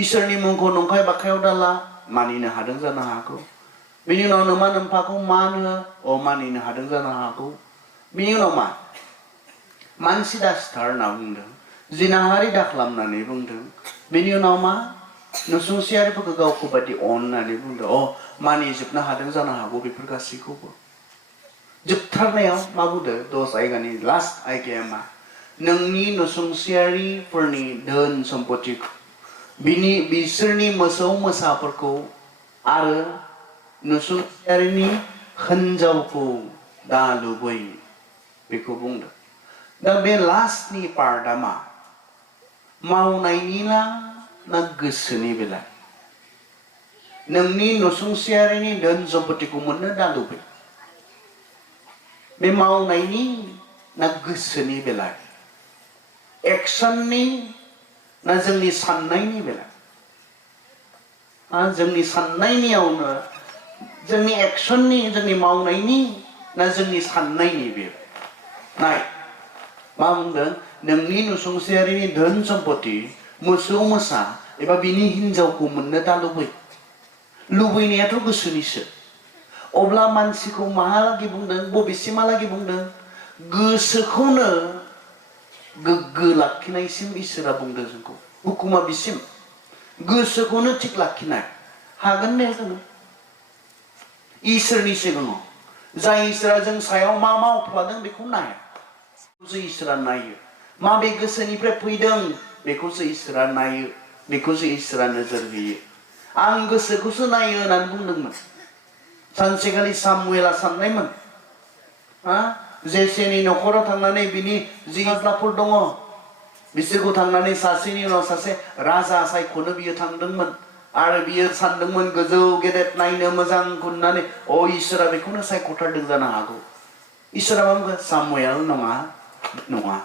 इसोरनि मुंखौ नंखाय बाखायाव दाला मानिनो हादों जानो हागौ बिनि उनाव नोमा नोम्फाखौ मान हो मानिनो हादों जानो हागौ बिनि उनाव मा मानसि दा सिथार होनना बुंदों जिनाहारि दा खालामनानै बुंदों बिनि उनाव मा नसुंसेयारिफोरखौ गावखौ बायदि अन होननानै बुंदों मानिजोबनो हादों जानो हागौ बेफोर गासैखौबो जोबथारनायाव मा बुंदों 10 आयगानि लास्ट आयगाया मा नोंनि नसुंसेयारिफोरनि धोन सम्पति बिसोरनि मोसौ मोसाफोरखौ आरो नसुंसेयारिनि हिनजावखौ दा लुबै बेखौ बुंदों दा बे लास्टनि पार्टआ मा मावनायनि ना गोसोनि बेला नोंनि नसुंसेयारिनि धोन सम्पतिखौ मोननो दा लुबै बे मावनायनि ना गोसोनि बेला एक्सननि ना जोंनि साननायनि बेला जोंनि साननायनियावनो जोंनि एक्सननि जोंनि मावनायनि ना जोंनि साननायनि बे नाय मा बुंदों नोंनि नसुंसेयारिनि धोन सम्पति मोसौ मोसा एबा बिनि हिनजावखौ मोननो दा लुबैनायाथ' गोसोनिसो अब्ला मानसिखौ माहालागै बुंदों बबेसिमहालागै बुंदों गोसोखौनो गोग्गो लाखिनायसिम इसोरा बुंदों जोंखौ हुकुमा बिसिम गोसोखौनो थिग लाखिनाय हागोन ने जोङो इसोरनि सिगाङाव जाय इसोरा जों सायाव मा मावफ्लादों बेखौ नाया इसोरा नायो माबे गोसोनिफ्राय फैदों बेखौसो इसोरा नायो बेखौसो इसोरा नोजोर होयो आं गोसोखौसो नायो होननानै बुंदोंमोन सानसेखालि सामुएला साननायमोन जेसेनि न'खराव थांनानै बिनि जि हाग्राफोर दङ बिसोरखौ थांनानै सासेनि उनाव सासे राजा सायख'नो बियो थांदोंमोन आरो बियो सानदोंमोन गोजौ गेदेर नायनो मोजां होननानै इसोरा बेखौनो सायख'थारदों जानो हागौ इसोरा मा बुंगोन सामुएल नङा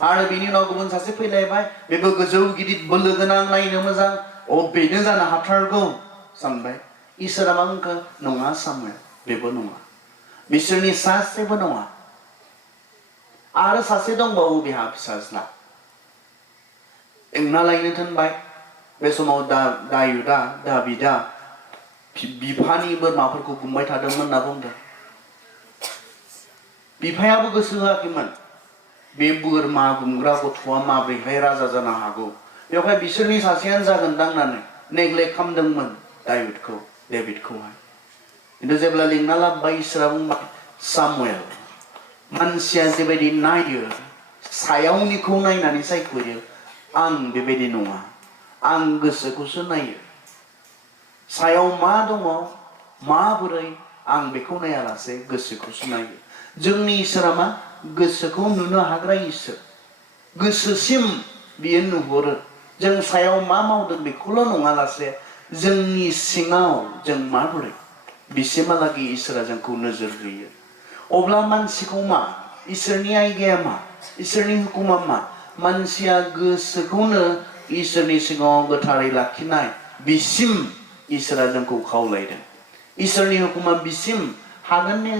आरो बिनि उनाव गुबुन सासे फैलायबाय बेबो गोजौ गिदिर बोलो गोनां नायनो मोजां बेनो जानो हाथारगौ सानबाय इसोरा मा बुंखो नङा सामुएल बेबो नङा बिसोरनि सासेबो नङा आरो सासे दंबावो बिहा फिसाज्ला एंना लायनो थिनबाय बे समाव दाबिदा बिफानि बोरमाफोरखौ गुमबाय थादोंमोन होनना बुंदों बिफायाबो गोसो होआखैमोन बे बोरमा गुमग्रा गथ'आ माब्रैहाय राजा जानो हागौ बेवहाय बिसोरनि सासेयानो जागोनदां होननानै नेग्लेक्ट खालामदोंमोन डेभिडखौहाय खिन्थु जेब्ला लिंना लाबोबाय इसोरा बुंबाय सामुएल मानसिया जेबायदि नायो सायावनिखौ नायनानै सायख'यो आं बेबायदि नङा आं गोसोखौसो नायो सायाव मा दङ माबोरै आं बेखौ नायालासे गोसोखौसो नायो जोंनि इसोरा मा गोसोखौ नुनो हाग्रा इसोर गोसोसिम बियो नुहुरो जों सायाव मा मावदों बेखौल' नङा लासे जोंनि सिङाव जों माबोरै बिसिमहालागै इसोरा जोंखौ नोजोर होयो अब्ला मानसिखौ मा इसोरनि आयदाया मा इसोरनि हुकुमा मा मानसिया गोसोखौनो इसोरनि सिगाङाव गोथारै लाखिनाय बिसिम इसोरा जोंखौ खावलायदों इसोरनि हुकुमा बिसिम हागोन ने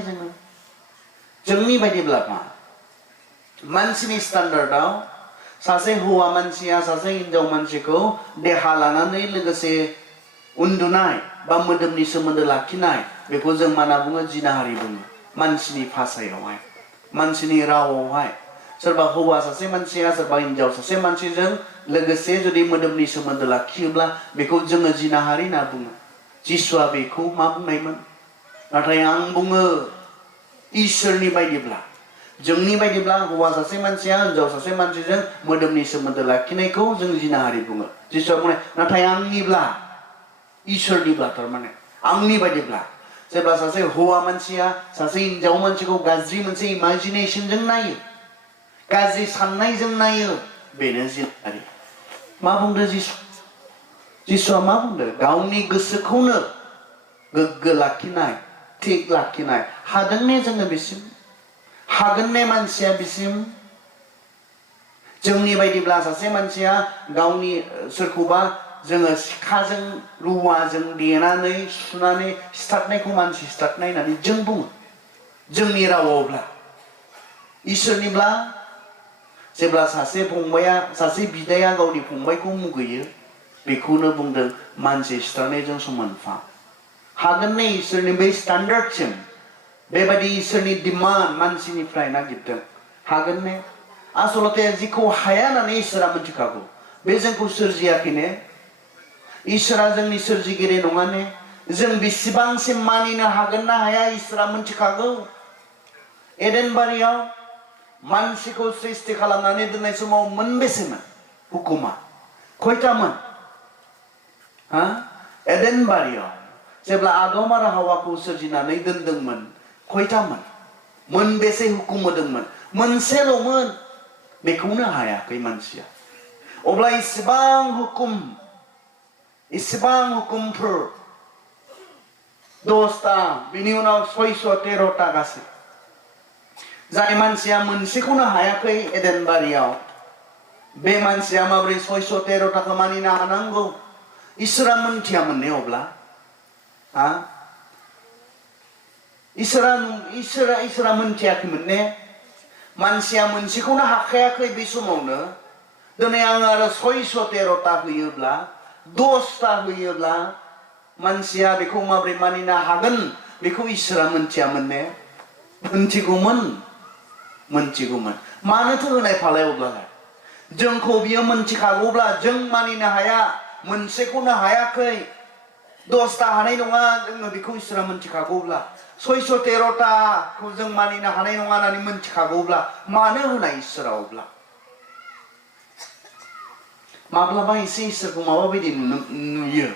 जोंनि बायदिब्ला मा मानसिनि स्टान्डार्डआव सासे हौवा मानसिया सासे हिनजाव मानसिखौ देहा लानानै लोगोसे उन्दुनाय बा मोदोमनि सोमोन्दो लाखिनाय बेखौ जों मा होनना बुङो जिनाहारि बुङो मानसिनि भाषायावहाय मानसिनि रावावहाय सोरबा हौवा सासे मानसिया सोरबा हिनजाव सासे मानसिजों लोगोसे जुदि मोदोमनि सोमोन्दो लाखियोब्ला बेखौ जोङो जिनाहारि होनना बुङो जिसुआ बेखौ मा बुंनायमोन नाथाय आं बुङो इसोरनि बायदिब्ला जोंनि बायदिब्ला हौवा सासे मानसिया हिनजाव सासे मानसिजों मोदोमनि सोमोन्दो लाखिनायखौ जों जिनाहारि बुङो जिसुआ बुंनाय नाथाय आंनिब्ला इसोरनिब्ला थारमाने आंनि बायदिब्ला जेब्ला सासे हौवा मानसिया सासे हिनजाव मानसिखौ गाज्रि मोनसे इमाजिनेशनजों नायो गाज्रि साननायजों नायो बेनो जिनाहारि मा बुंदों जिसुआ मा बुंदों गावनि गोसोखौनो गोग्गो लाखिनाय थिग लाखिनाय हादों ने जोङो बिसिम हागोन ने मानसिया बिसिम जोंनि बायदिब्ला सासे मानसिया गावनि सोरखौबा जोङो सिखाजों रुवाजों देनानै सुनानै सिथारनायखौ मानसि सिथारनाय होननानै जों बुङो जोंनि रावावब्ला इसोरनिब्ला जेब्ला सासे बिदाया गावनि फंबायखौ मुगैयो बेखौनो बुंदों मानसि सिथारनायजों समानफा हागोन ने इसोरनि बै स्टैंडर्डसिम बेबायदि इसोरनि डिमान्ड मानसिनिफ्राय नागिरदों हागोन ने आसलते जिखौ हाया होननानै इसोरा मिथिखागौ बे जोंखौ सोरजियाखै ने इसोरा जोंनि सोरजिगिरि नङा ने जों बेसेबांसिम मानिनो हागोन ना हाया इसोरा मिथिखागौ एडेन बारियाव मानसिखौ सृष्टि खालामनानै दोननाय समाव मोनबेसेमोन हुकुमा खयतामोन हा एडेन बारियाव जेब्ला आदम आरो हावाखौ सोरजिनानै दोनदोंमोन खयतामोन मोनबेसे हुकुम होदोंमोन मोनसेल'मोन बेखौनो हायाखै मानसिया अब्ला इसेबां हुकुमफोर 10ता बिनि उनाव 613ता गासै जाय मानसिया मोनसेखौनो हायाखै एडेन बारियाव बे मानसिया माबोरै 613ताखौ मानिनो हानांगौ इसोरा मोनथियामोन ने अब्ला हा इसोरा मोनथियाखैमोन ने मानसिया मोनसेखौनो हाखायाखै बे समावनो दिनै आं आरो 613ता होयोब्ला 10ता होयोब्ला मानसिया बेखौ माबोरै मानिनो हागोन बेखौ इसोरा मोनथियामोन ने मोनथिगौमोन मानोथो होनाय फालाय अब्लालाय जोंखौ बियो मोनथिखागौब्ला जों मानिनो हाया मोनसेखौनो हायाखै 10ता हानाय नङा जोङो बेखौ इसोरा मोनथिखागौब्ला 613ताखौ जों मानिनो हानाय नङा होननानै मोनथिखागौब्ला मानो होनाय इसोरा अब्ला माब्लाबा एसे इसोरखौ माबाबायदि नुयो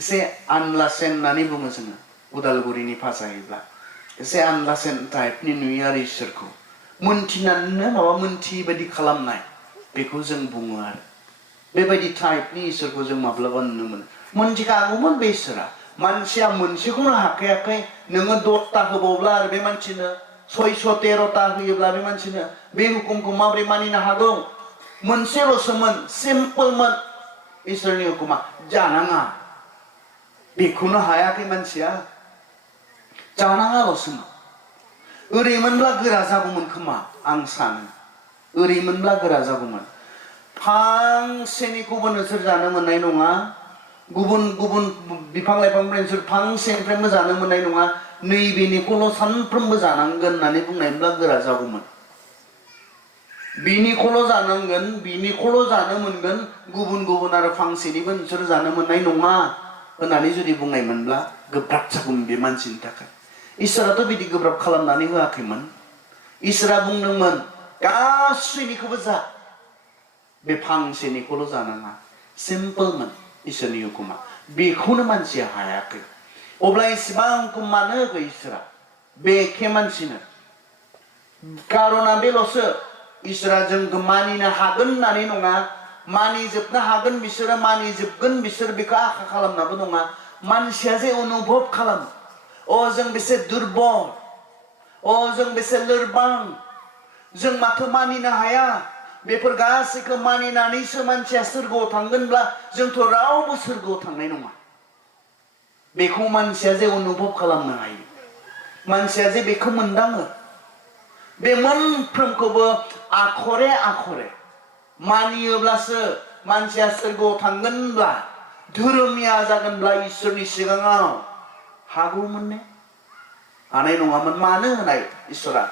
एसे आनलासेन होननानै बुङो जोङो उदालगुरिनि भाषायैब्ला एसे आनलासेन टाइपनि नुयो आरो इसोरखौ मोनथिनानैनो माबा मोनथियै बायदि खालामनाय बेखौ जों बुङो आरो बेबायदि टाइपनि इसोरखौ जों माब्लाबा नुनो मोनो मोनथिखागौमोन बे इसोरा मानसिया मोनसेखौनो हाखायाखै नोङो 10ता होबावब्ला आरो बे मानसिनो 613ता होयोब्ला बे मानसिनो बे हुकुमखौ माबोरै मानिनो हागौ मोनसेल'सोमोन सिम्पोलमोन इसोरनि हुकुमा जानाङा बेखौनो हायाखै मानसिया जानाङाल'सोमोन ओरैमोनब्ला गोरा जागौमोन खोमा आं सानो ओरैमोनब्ला गोरा जागौमोन फांसेनिखौबो नोंसोर जानो मोननाय नङा गुबुन बिफां लाइफांनिफ्राय नोंसोर फांसेनिफ्रायबो जानो मोननाय नङा नैबेनिखौल' सानफ्रोमबो जानांगोन होननानै बुंनायब्ला गोरा जागौमोन बिनिखौल' जानांगोन बिनिखौल' जानो मोनगोन गुबुन आरो फांसेनिबो नोंसोर जानो मोननाय नङा होननानै जुदि बुंनायमोनब्ला गोब्राब जागौमोन बे मानसिनि थाखाय इसोराथ' बिदि गोब्राब खालामनानै होआखैमोन इसोरा बुंदोंमोन गासैनिखौबो जा बे फांसेनिखौल' जानाङा सिम्पोलमोन इसोरनि हुकुमा बेखौनो मानसिया हायाखै अब्ला इसेबां हुकुम मानो होखो इसोरा बे एखे मानसिनो कारना बेल'सो इसोरा जोंखौ मानिनो हागोन होननानै नङा मानिजोबनो हागोन बिसोरो मानिजोबगोन बिसोर बेखौ आखा खालामनाबो नङा मानसिया जे अनुभब खालामो जों बेसे दुरबल जों बेसे लोरबां जों माथो मानिनो हाया बेफोर गासैखौ मानिनानैसो मानसिया सोरगोआव थांगोनब्ला जोंथ' रावबो सोरगोआव थांनाय नङा बेखौ मानसिया जे अनुभब खालामनो हायो मानसिया जे बेखौ मोनदाङो बे मोनफ्रोमखौबो आखरे मानियोब्लासो मानसिया सोरगोआव थांगोनब्ला धोरोमिया जागोनब्ला इसोरनि सिगाङाव हागौमोन ने हानाय नङामोन मानो होनाय इसोरा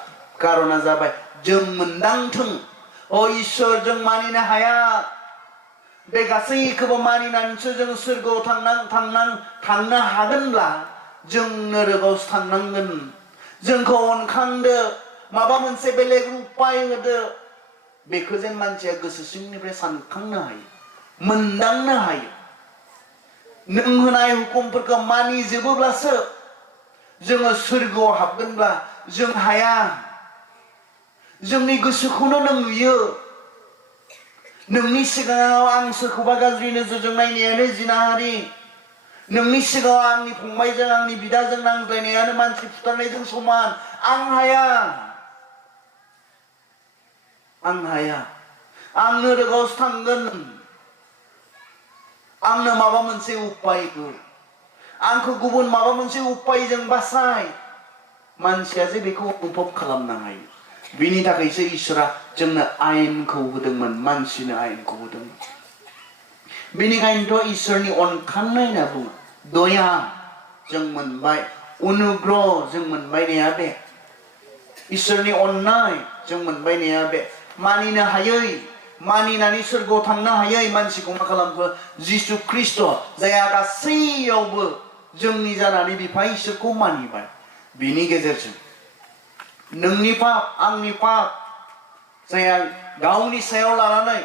कारना जाबाय जों मोनदांथों इसोर जों मानिनो हाया बे गासैखौबो मानिनानैसो जों सोरगोआव थांनो हागोनब्ला जों नोरगआवसो थांनांगोन जोंखौ अनखांदो माबा मोनसे बेलेग उपाय होदो बेखौ जेन मानसिया गोसो सिंनिफ्राय सानखांनो हायो मोनदांनो हायो नों होनाय हुकुमफोरखौ मानिजोबोब्लासो जोङो सोरगोआव हाबगोनब्ला जों हाया जोंनि गोसोखौनो नों नुयो नोंनि सिगाङाव आं सोरखौबा गाज्रि नोजोरजों नायनायानो जिनाहारि नोंनि सिगाङाव आंनि फंबायजों आंनि बिदाजों नांज्लायनायानो मानसि फुथारनायजों समान आं हाया आं नोरगआवसो थांगोन आंनो माबा मोनसे उपाय हो आंखौ गुबुन माबा मोनसे उपायजों बासाय मानसिया जे बेखौ अनुभब खालामनो हायो बिनि थाखायसो इसोरा जोंनो आयेनखौ होदोंमोन मानसिनो आयेनखौ होदोंमोन बेनिखायनोथ' इसोरनि अनखांनाय होनना बुङो दया जों मोनबाय अनुग्रह जों मोनबायनाया बे इसोरनि अननाय जों मोनबायनाया बे मानिनो हायै मानिनानै सोरगोआव थांनो हायै मानसिखौ मा खालामखो जिसु ख्रिस्ट जायहा गासैयावबो जोंनि जानानै बिफा इसोरखौ मानिबाय बिनि गेजेरजों नोंनि पाप आंनि पाप जायहा गावनि सायाव लानानै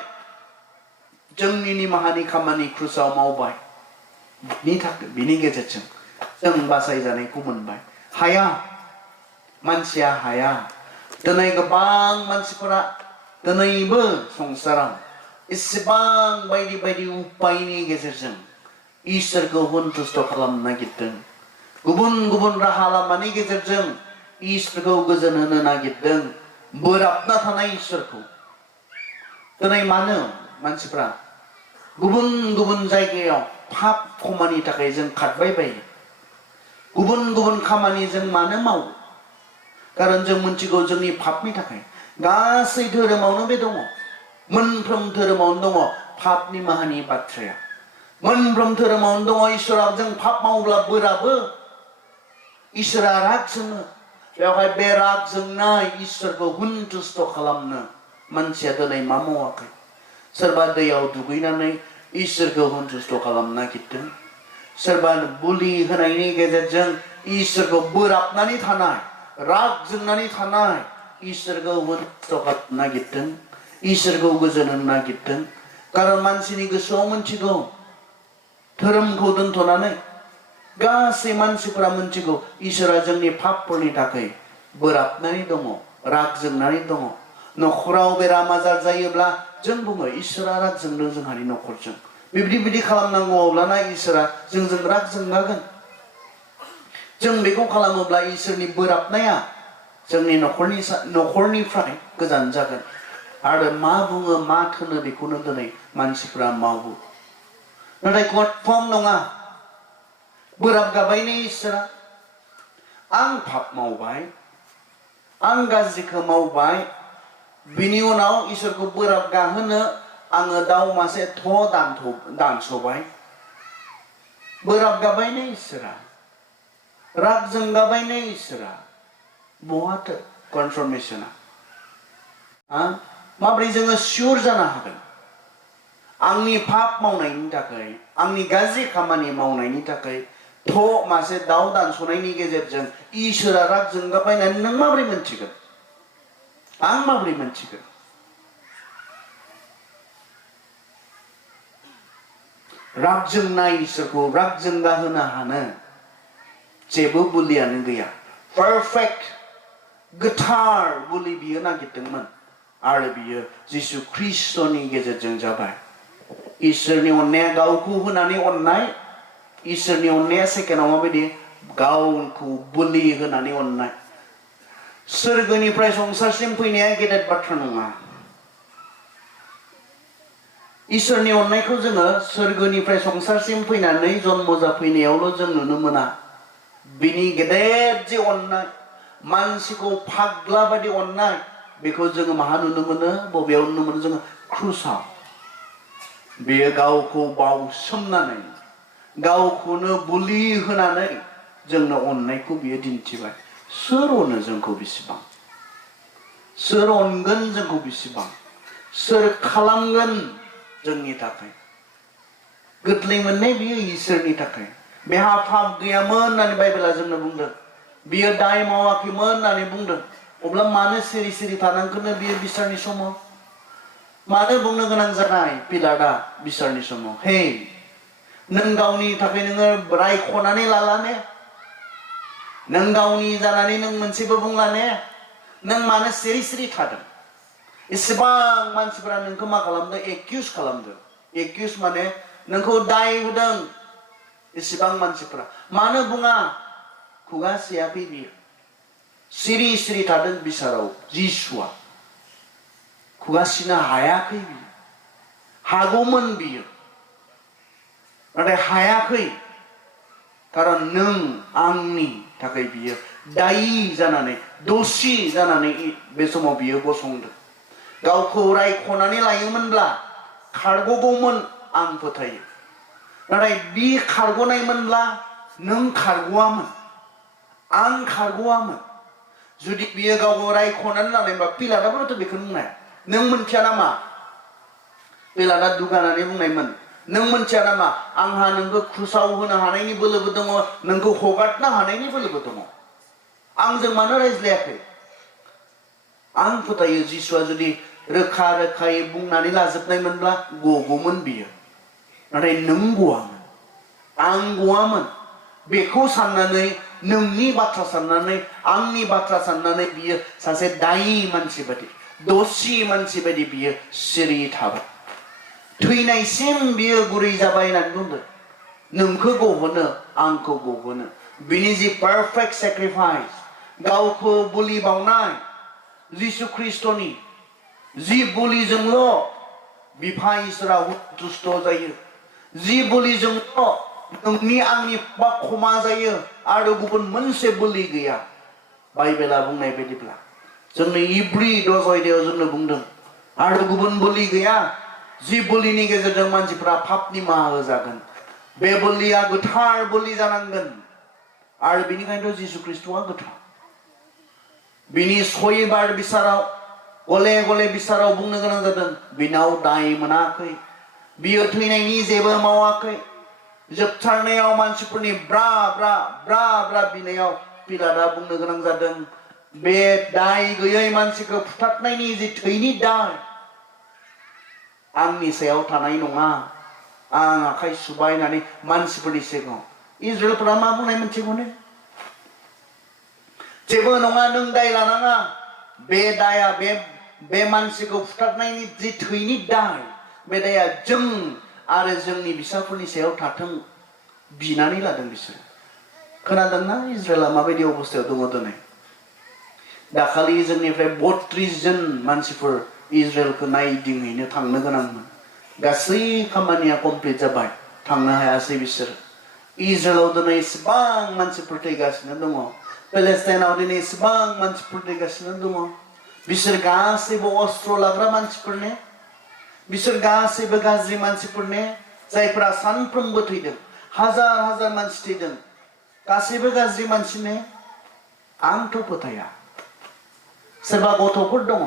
जोंनि निमाहानि खामानि क्रुसाव मावबाय बिनि गेजेरजों जों बासायजानायखौ मोनबाय हाया मानसिया हाया दिनै गोबां मानसिफोरा दिनैबो संसाराव एसेबां बायदि बायदि उपायनि गेजेरजों इसोरखौ सन्तुष्ट खालामनो नागिरदों गुबुन गुबुन राहा लामानि गेजेरजों इसोरखौ गोजोन होनो नागिरदों बोराबना थानाय इसोरखौ दिनै मानो मानसिफ्रा गुबुन गुबुन जायगायाव पाप खामानि थाखाय जों खारबाय बायो गुबुन गुबुन खामानि जों मानो मावो कारन जों मिथिगौ जोंनि पापनि थाखाय गासै धोरोमावनो बे दङ मोनफ्रोम धोरोमावनो दङ पाप निमाहानि बाथ्राया मोनफ्रोम धोरोमावनो दङ इसोरा जों पाप मावोब्ला बोराबो इसोरा राग जोङो बेवहाय बे राग जोंनाय इसोरखौ सन्तुष्ट खालामनो मानसिया दिनै मा मावाखै सोरबा दैयाव दुगैनानै इसोरखौ सन्तुष्ट खालामनो नागिरदों सोरबा बुलि होनायनि गेजेरजों इसोरखौ बोराबनानै थानाय राग जोंनानै थानाय इसोरखौ सन्तुष्ट खालामनो नागिरदों इसोरखौ गोजोन होनो नागिरदों कारन मानसिनि गोसोआव मिथिगौ धोरोमखौ दोनथ'नानै गासै मानसिफोरा मिथिगौ इसोरा जोंनि पापफोरनि थाखाय बोराबनानै दङ राग जोंनानै दङ नखराव बेराम आजार जायोब्ला जों बुङो इसोरा राग जोंदों जोंहानि नखरजों बिब्दि खालामनांगौ अब्लाना इसोरा जोंजों राग जोंनागोन जों बेखौ खालामोब्ला इसोरनि बोराबनाया जोंनि नखरनिफ्राय गोजान जागोन आरो मा बुङो मा थोनो बेखौनो दिनै मानसिफ्रा मावो नाथाय कनफार्म नङा बोराब गाबायनो इसोरा आं पाप मावबाय आं गाज्रिखौ मावबाय बिनि उनाव इसोरखौ बोराब गाहोनो आङो दाउ मासे दानस'बाय बोराब गाबायनो इसोरा राग जोंगाबायनो इसोरा बहाथो कनफर्मेशना माब्रै जोङो सियर जानो हागोन आंनि पाप मावनायनि थाखाय आंनि गाज्रि खामानि मावनायनि थाखाय मासे दाउ दानस'नायनि गेजेरजों इसोरा राग जोंगाबायनानै नों माब्रै मोनथिगोन आं माब्रै मोनथिगोन राग जोंनाय इसोरखौ राग जोंगा होनो हानो जेबो बुलियानो गैया पारफेक्ट गोथार बुलि बियो नागिरदोंमोन आरो बियो जिसु ख्रिस्टनि गेजेरजों जाबाय इसोरनि अननाया गावखौ होनानै अननाय इसोरनि अननाया सेकेन्डआव माबायदि गावखौ बुलि होनानै अननाय सोरगोनिफ्राय संसारसिम फैनाया गेदेर बाथ्रा नङा इसोरनि अननायखौ जोङो सोरगोनिफ्राय संसारसिम फैनानै जन्म जाफैनायावल' जों नुनो मोना बिनि गेदेर जे अननाय मानसिखौ फाग्ला बायदि अननाय बेखौ जोङो माहा नुनो मोनो बबेयाव नुनो मोनो जोङो क्रुसाव बेयो गावखौ बावसोमनानै गावखौनो बुलि होनानै जोंनो अननायखौ बियो दिन्थिबाय सोर अनो जोंखौ बेसेबां सोर अनगोन जोंखौ बेसेबां सोर खालामगोन जोंनि थाखाय गोरलै मोननाय बियो इसोरनि थाखाय बेहा पाप गैयामोन होननानै बाइबेला जोंनो बुंदों बियो दाय मावाखैमोन होननानै बुंदों अब्ला मानो सिरि सिरि थानांगोन बियो बिसारनि समाव मानो बुंनो गोनां जानाय पिलाटआ बिसारनि समाव हे नों गावनि थाखाय नोङो रायख'नानै लालाने नों गावनि जानानै नों मोनसेबो बुंलाने नों मानो सिरि सिरि थादों एसेबां मानसिफोरा नोंखौ मा खालामदों एक्यूज खालामदों एक्यूज माने नोंखौ दाय होदों एसेबां मानसिफोरा मानो बुङा खुगा सियाखै बियो सिरि सिरि थादों बिसाराव जिसुआ खुगा सिनो हायाखै बियो हागौमोन बियो नाथाय हायाखै कारन नों आंनि थाखाय बियो दायी जानानै दोषी जानानै बे समाव बियो गसंदों गावखौ रायख'नानै लायोमोनब्ला खारग'गौमोन आं फोथायो नाथाय बि खारग'नायमोनब्ला नों खारग'आमोन आं खारग'आमोन जुदि बियो गावखौ रायख'नानै लानायबा पिलाताबोथ' बेखौनो बुंनाय नों मोनथिया नामा पिलाता दुगानानै बुंनायमोन नों मोनथिया नामा आंहा नोंखौ क्रुसाव होनो हानायनि बोलोबो दङ नोंखौ हगारनो हानायनि बोलोबो दङ आंजों मानो रायज्लायाखै आं फोथायो जिसुआ जुदि रोखा रोखायै बुंनानै लाजोबनायमोनब्ला गगौमोन बियो नाथाय नों गवामोन आं गवामोन बेखौ साननानै नोंनि बाथ्रा साननानै आंनि बाथ्रा साननानै बियो सासे दायी मानसि बायदि दसि मानसि बायदि बियो सिरि थाबाय थैनायसिम बियो गुरै जाबाय होननानै बुंदों नोंखौ गहोनो आंखौ गहोनो बिनि जि पारफेक्ट सेक्रिफाइस गावखौ बलि बावनाय जिसु ख्रिस्ट'नि जि बलिजोंल' बिफा इसोरा तुष्ट जायो जि बलिजोंल' नोंनि आंनि बा क्षमा जायो आरो गुबुन मोनसे बलि गैया बाइबेला बुंनाय बायदिब्ला जोंनि इब्रि 10 आयदायाव जोंनो बुंदों आरो गुबुन बलि गैया जि बलिनि गेजेरजों मानसिफ्रा पाप निमाहा होजागोन बे बलिया गोथार बलि जानांगोन आरो बेनिखायनोथ' जिसु ख्रिस्ट'आ गोथार बिनि सयबार बिसाराव गले गले बिसाराव बुंनो गोनां जादों बिनाव दाय मोनाखै बियो थैनायनि जेबो मावाखै जोबथारनायाव मानसिफोरनि ब्रा ब्रा ब्रा ब्रा बिनायाव पिलाता बुंनो गोनां जादों बे दाय गैयै मानसिखौ फुथारनायनि जि थैनि दाय आंनि सायाव थानाय नङा आं आखाइ सुबाय होननानै मानसिफोरनि सिगाङाव इजराइलफोरा मा बुंनाय मोनथिगौने जेबो नङा नों दाय लानाङा बे दाया बे मानसिखौ फुथारनायनि जि थैनि दाय बे दाया जों आरो जोंनि बिसाफोरनि सायाव थाथों बिनानै लादों बिसोर खोनादोंना इजराइला माबायदि अबस्थायाव दङ दिनै दाखालि जोंनिफ्राय 32 जन मानसिफोर इजराइलखौ नायदिंहैनो थांनो गोनांमोन गासै खामानिया कमप्लिट जाबाय थांनो हायासै बिसोर इजराइलाव दिनै इसेबां मानसिफोर थैगासिनो दङ पेलेस्टाइनाव दिनै इसेबां मानसिफोर थैगासिनो दङ बिसोर गासैबो अस्त्र लाग्रा मानसिफोरने बिसोर गासैबो गाज्रि मानसिफोरने जायफोरा सानफ्रोमबो थैदों हाजार हाजार मानसि थैदों गासैबो गाज्रि मानसिने आंथ' फोथाया सोरबा गथ'फोर दङ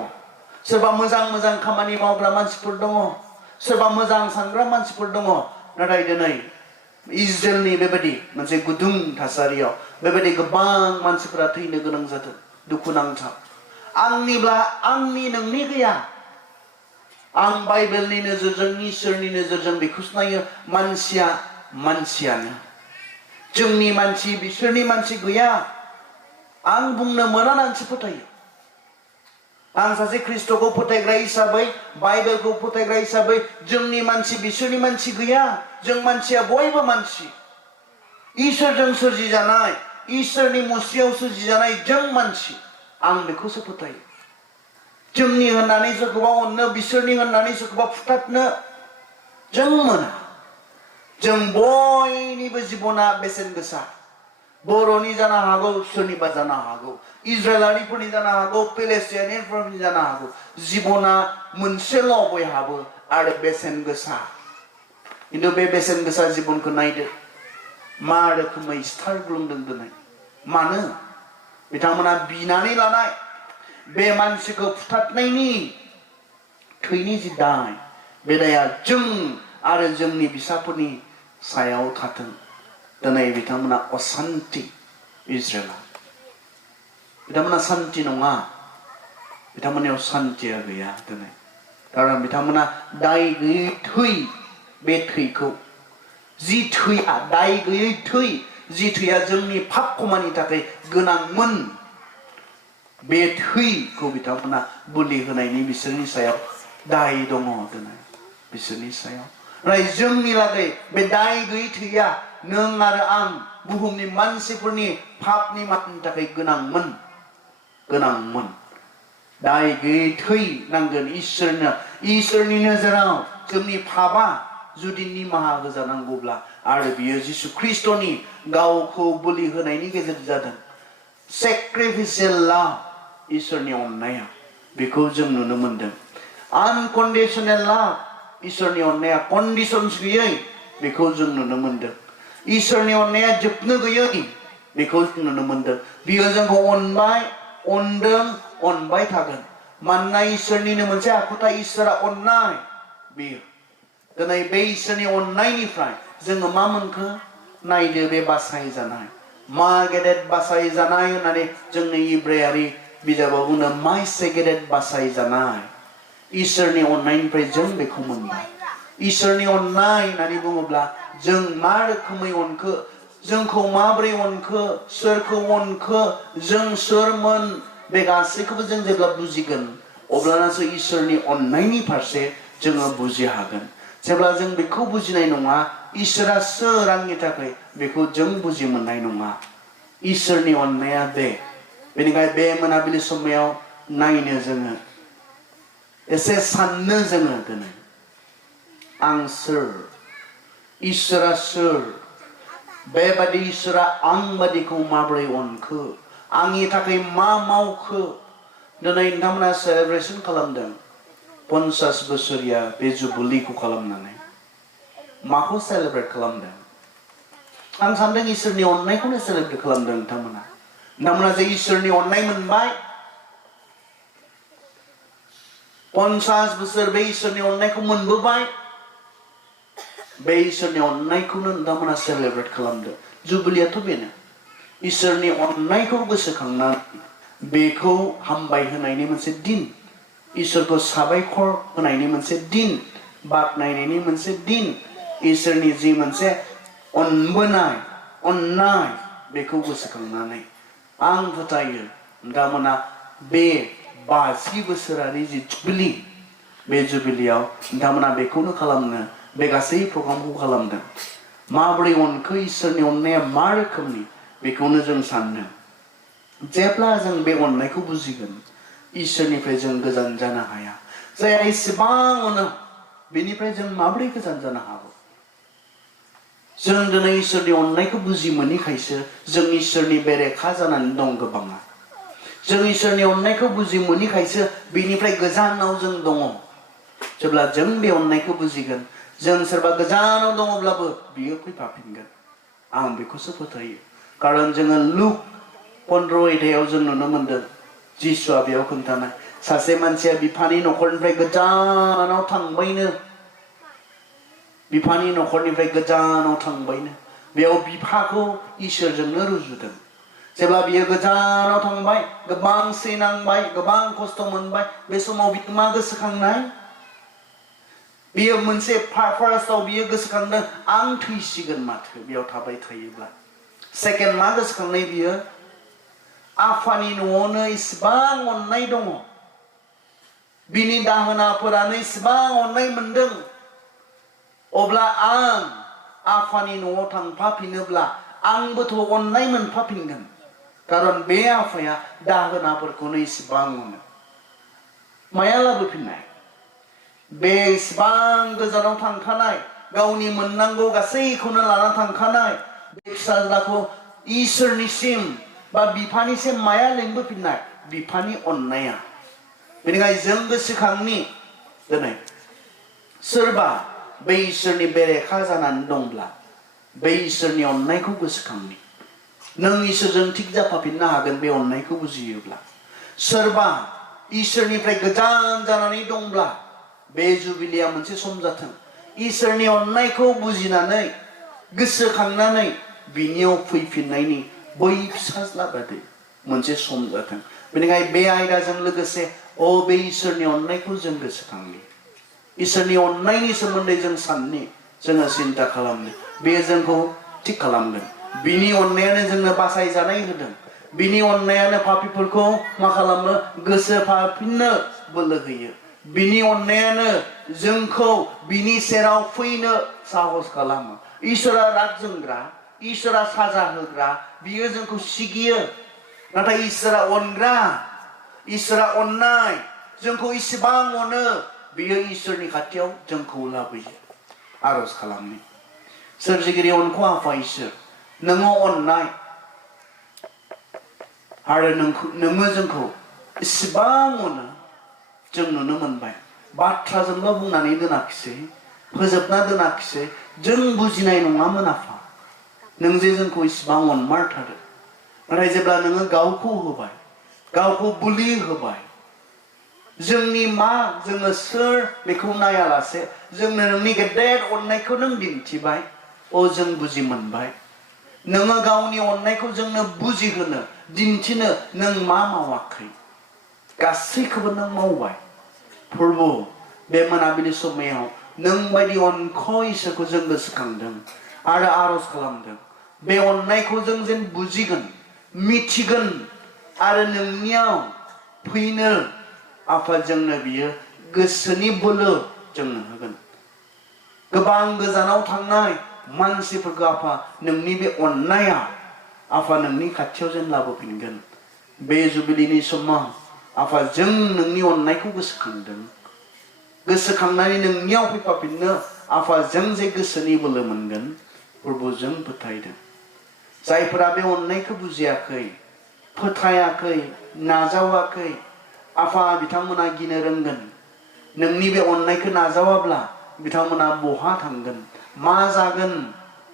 सोरबा मोजां मोजां खामानि मावग्रा मानसिफोर दङ सोरबा मोजां सानग्रा मानसिफोर दङ नाथाय दिनै इजराइलनि बेबायदि मोनसे गुदुं थासारियाव बेबायदि गोबां मानसिफोरा थैनो गोनां जादों दुखुनांथाव आंनिब्ला आंनि नोंनि गैया आं बाइबेलनि नोजोरजों इसोरनि नोजोरजों बेखौसो नायो मानसिया मानसियानो जोंनि मानसि बिसोरनि मानसि गैया आं बुंनो मोना होननानैसो फोथायो आं सासे ख्रिस्ट'खौ फोथायग्रा हिसाबै बाइबेलखौ फोथायग्रा हिसाबै जोंनि मानसि बिसोरनि मानसि गैया जों मानसिया बयबो मानसि इसोरजों सोरजिजानाय इसोरनि मुस्रियाव सोरजिजानाय जों मानसि आं बेखौसो फोथायो जोंनि होननानै सोरखौबा अननो बिसोरनि होननानै सोरखौबा फुथारनो जों मोना जों बयनिबो जिबना बेसेन गोसा बर'नि जानो हागौ सोरनिबा जानो हागौ इजराइलारिफोरनि जानो हागौ पेलेस्टाइनिफोरनि जानो हागौ जिबना मोनसेल' बयहाबो आरो बेसेन गोसा खिन्थु बे बेसेन गोसा जिबनखौ नायदो मा रोखोमै सिथारग्लुंदों दिनै मानो बिथांमोना बिनानै लानाय बे मानसिखौ फुथारनायनि थैनि जि दाय बे दाया जों आरो जोंनि बिसाफोरनि सायाव थाथों दिनै बिथांमोना असान्ति इजराइला बिथांमोना सान्ति नङा बिथांमोननियाव सान्तिया गैया दिनै कारन बिथांमोना दाय गैयै थै बे थैखौ जि थैया दाय गैयै थै जि थैया जोंनि पाप क्षमानि थाखाय गोनांमोन बे थैखौ बिथांमोना बोलि होनायनि बिसोरनि सायाव दाय दङ दिनै बिसोरनि सायाव नाथाय जोंनि लागै बे दाय गैयै थैया नों आरो आं बुहुमनि मानसिफोरनि पाप निमाहानि थाखाय गोनांमोन दाय गैयै थै नांगोन इसोरनि नोजोराव जोंनि पापा जुदि निमाहा होजानांगौब्ला आरो बियो जिसु ख्रिस्ट'नि गावखौ बोलि होनायनि गेजेरजों जादों सेक्रिफिसियेल लाभ इसोरनि अननाया बेखौ जों नुनो मोनदों आनकन्डिशनेल लाभ इसोरनि अननाया कन्डिशन्स गैयै बेखौ जों नुनो मोनदों इसोरनि अननाया जोबनो गैयै बेखौ नुनो मोनदों बियो जोंखौ अनबाय अनदों अनबाय थागोन मानोना इसोरनिनो मोनसे आखुथाय इसोरा अननाय बियो दिनै बे इसोरनि अननायनिफ्राय जोङो मा मोनखो नायदो बे बासाय जानाय मा गेदेर बासाय जानाय होननानै जोंनि इब्रायारि बिजाबाव बुङो मा एसे गेदेर बासाय जानाय इसोरनि अननायनिफ्राय जों बेखौ मोनबाय इसोरनि अननाय होननानै बुङोब्ला जों मा रोखोमै अनखो जोंखौ माबोरै अनखो सोरखौ अनखो जों सोरमोन बे गासैखौबो जों जेब्ला बुजिगोन अब्लानासो इसोरनि अननायनि फारसे जोङो बुजि हागोन जेब्ला जों बेखौ बुजिनाय नङा इसोरा सोर आंनि थाखाय बेखौ जों बुजि मोननाय नङा इसोरनि अननाया बे बेनिखायनो बे मोनाबिलि समाव नायनो जोङो एसे साननो जोङो दिनै आं सोर इसोरा सोर बेबादि इसोरा आं बादिखौ माबोरै अनखो आंनि थाखाय मा मावखो दिनै नोंथांमोना सेलेब्रेसन खालामदों 50 बोसोरिया बे जुबुलिखौ खालामनानै माखौ सेलेब्रेट खालामदों आं सानदों इसोरनि अननायखौनो सेलेब्रेट खालामदों नोंथांमोना जे इसोरनि अननाय मोनबाय 50 बोसोर बे इसोरनि अननायखौ मोनबोबाय बे इसोरनि अननायखौनो नोंथांमोना सेलेब्रेट खालामदों जुबुलियाथ' बेनो इसोरनि अननायखौ गोसोखांनानै बेखौ हामबाय होनायनि मोनसे दिन इसोरखौ साबायखर होनायनि मोनसे दिन बाख्नायनायनि मोनसे दिन इसोरनि जि मोनसे अनबोनाय अननाय बेखौ गोसोखांनानै आं फोथायो नोंथांमोना बे 50 बोसोरारि जि जुबिलि बे जुबिलियाव नोंथांमोना बेखौनो खालामनो बे गासै प्रग्रामखौ खालामदों माबोरै अनखो इसोरनि अननाया मा रोखोमनि बेखौनो जों साननो जेब्ला जों बे अननायखौ बुजिगोन इसोरनिफ्राय जों गोजान जानो हाया जाय एसेबां अनो बेनिफ्राय जों माबोरै गोजान जानो हागौ जों दिनै इसोरनि अननायखौ बुजि मोनैखायसो जों इसोरनि बेरेखा जानानै दं गोबाङा जों इसोरनि अननायखौ बुजि मोनैखायसो बेनिफ्राय गोजानाव जों दङ जेब्ला जों बे अननायखौ बुजिगोन जों सोरबा गोजानाव दङब्लाबो बियो फैफाफिनगोन आं बेखौसो फोथायो खारन जोङो लुक 15 अध्यायाव जों नुनो मोनदों जिसुआ बेयाव खोन्थानाय सासे मानसिया बिफानि नखरनिफ्राय गोजानाव थांबायनो बिफानि नखरनिफ्राय गोजानाव थांबायनो बेयाव बिफाखौ इसोरजोंनो रुजुदों जेब्ला बियो गोजानाव थांबाय गोबां सैनांबाय गोबां खस्थ' मोनबाय बे समाव बियो मा गोसोखांनाय बियो मोनसे फार्स्टआव बियो गोसोखांदों आं थैसिगोन माथो बेयाव थाबाय थायोब्ला सेकेन्ड मा गोसोखांनाय बियो आफानि न'आवनो इसिबां अननाय दङ बिनि दाहोनाफोरानो इसिबां अननाय मोनदों अब्ला आं आफानि न'आव थांफाफिनोब्ला आंबोथ' अननाय मोनफाफिनगोन खारन बे आफाया दाहोनाफोरखौनो इसिबां अनो माया लाबोफिननाय बे इसिबां गोजानाव थांखानाय गावनि मोननांगौ गासैखौनो लाना थांखानाय बे फिसाज्लाखौ इसोरनिसिम बा बिफानिसिम माया लिंबोफिननाय बिफानि अननाया बेनिखायनो जों गोसोखांनि दिनै सोरबा बै इसोरनि बेरेखा जानानै दंब्ला बै इसोरनि अननायखौ गोसोखांनि नों इसोरजों थिग जाफाफिननो हागोन बे अननायखौ बुजियोब्ला सोरबा इसोरनिफ्राय गोजान जानानै दंब्ला बे जुबिलिया मोनसे सम जाथों इसोरनि अननायखौ बुजिनानै गोसोखांनानै बिनियाव फैफिननायनि बै फिसाज्ला बादि मोनसे सम जाथों बेनिखायनो बे आयदाजों लोगोसे बे इसोरनि अननायखौ जों गोसोखांनि इसोरनि अननायनि सोमोन्दै जों साननि जोङो सिन्ता खालामनो बे जोंखौ थिग खालामगोन बिनि अननायानो जोंनो बासायजानाय होदों बिनि अननायानो पापीफोरखौ मा खालामो गोसोफाफिननो बोलो होयो बिनि अननायानो जोंखौ बिनि सेराव फैनो साहस खालामो इसोरा राग जोंग्रा इसोरा साजा होग्रा बियो जोंखौ सिगियो नाथाय इसोरा अनग्रा इसोरा अननाय जोंखौ इसेबां अनो बियो इसोरनि खाथियाव जोंखौ लाबोयो आरज खालामनि सोरजिगिरि अनखौ आफा इसोर नोङो अननाय आरो नोङो जोंखौ इसेबां अनो जों नुनो मोनबाय बाथ्राजोंल' बुंनानै दोनाखिसै फोजोबना दोनाखिसै जों बुजिनाय नङामोन आफा नों जे जोंखौ इसिबां अनमारथारो नाथाय जेब्ला नोङो गावखौ होबाय गावखौ बुलि होबाय जोंनि मा जोङो सोर बेखौ नायालासे जोंनो नोंनि गेदेर अननायखौ नों दिन्थिबाय अ जों बुजि मोनबाय नोङो गावनि अननायखौ जोंनो बुजिहोनो दिन्थिनो नों मा मावाखै गासैखौबो नों मावबाय प्रभु बे मोनाबिलि समायाव नों बायदि अनखय इसोरखौ जों गोसोखांदों आरो आरज खालामदों बे अननायखौ जों जेन बुजिगोन मिथिगोन आरो नोंनियाव फैनो आफा जोंनो बियो गोसोनि बोलो जोंनो होगोन गोबां गोजानाव थांनाय मानसिफोरखौ आफा नोंनि बे अननाया आफा नोंनि खाथियाव जेन लाबोफिनगोन बे जुबिलिनि समाव आफा जों नोंनि अननायखौ गोसोखांदों गोसोखांनानै नोंनियाव फैफाफिननो आफा जों जे गोसोनि बोलो मोनगोन प्रभु जों फोथायदों जायफोरा बे अननायखौ बुजियाखै फोथायाखै नाजावाखै आफा बिथांमोना गिनो रोंगोन नोंनि बे अननायखौ नाजावाब्ला बिथांमोना बहा थांगोन मा जागोन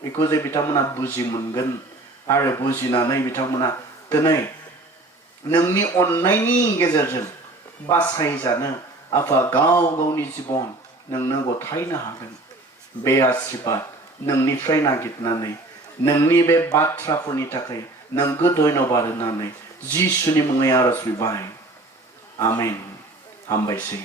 बेखौ जे बिथांमोना बुजि मोनगोन आरो बुजिनानै बिथांमोना दिनै नोंनि अननायनि गेजेरजों बासायजानो आफा गाव गावनि जिबन नोंनो गथायनो हागोन बे आशीर्बाद नोंनिफ्राय नागिरनानै नोंनि बे बाथ्राफोरनि थाखाय नोंखौ धन्यबाद होनानै जिसुनि मुङै आरज बिबाय आमेन हामबायसै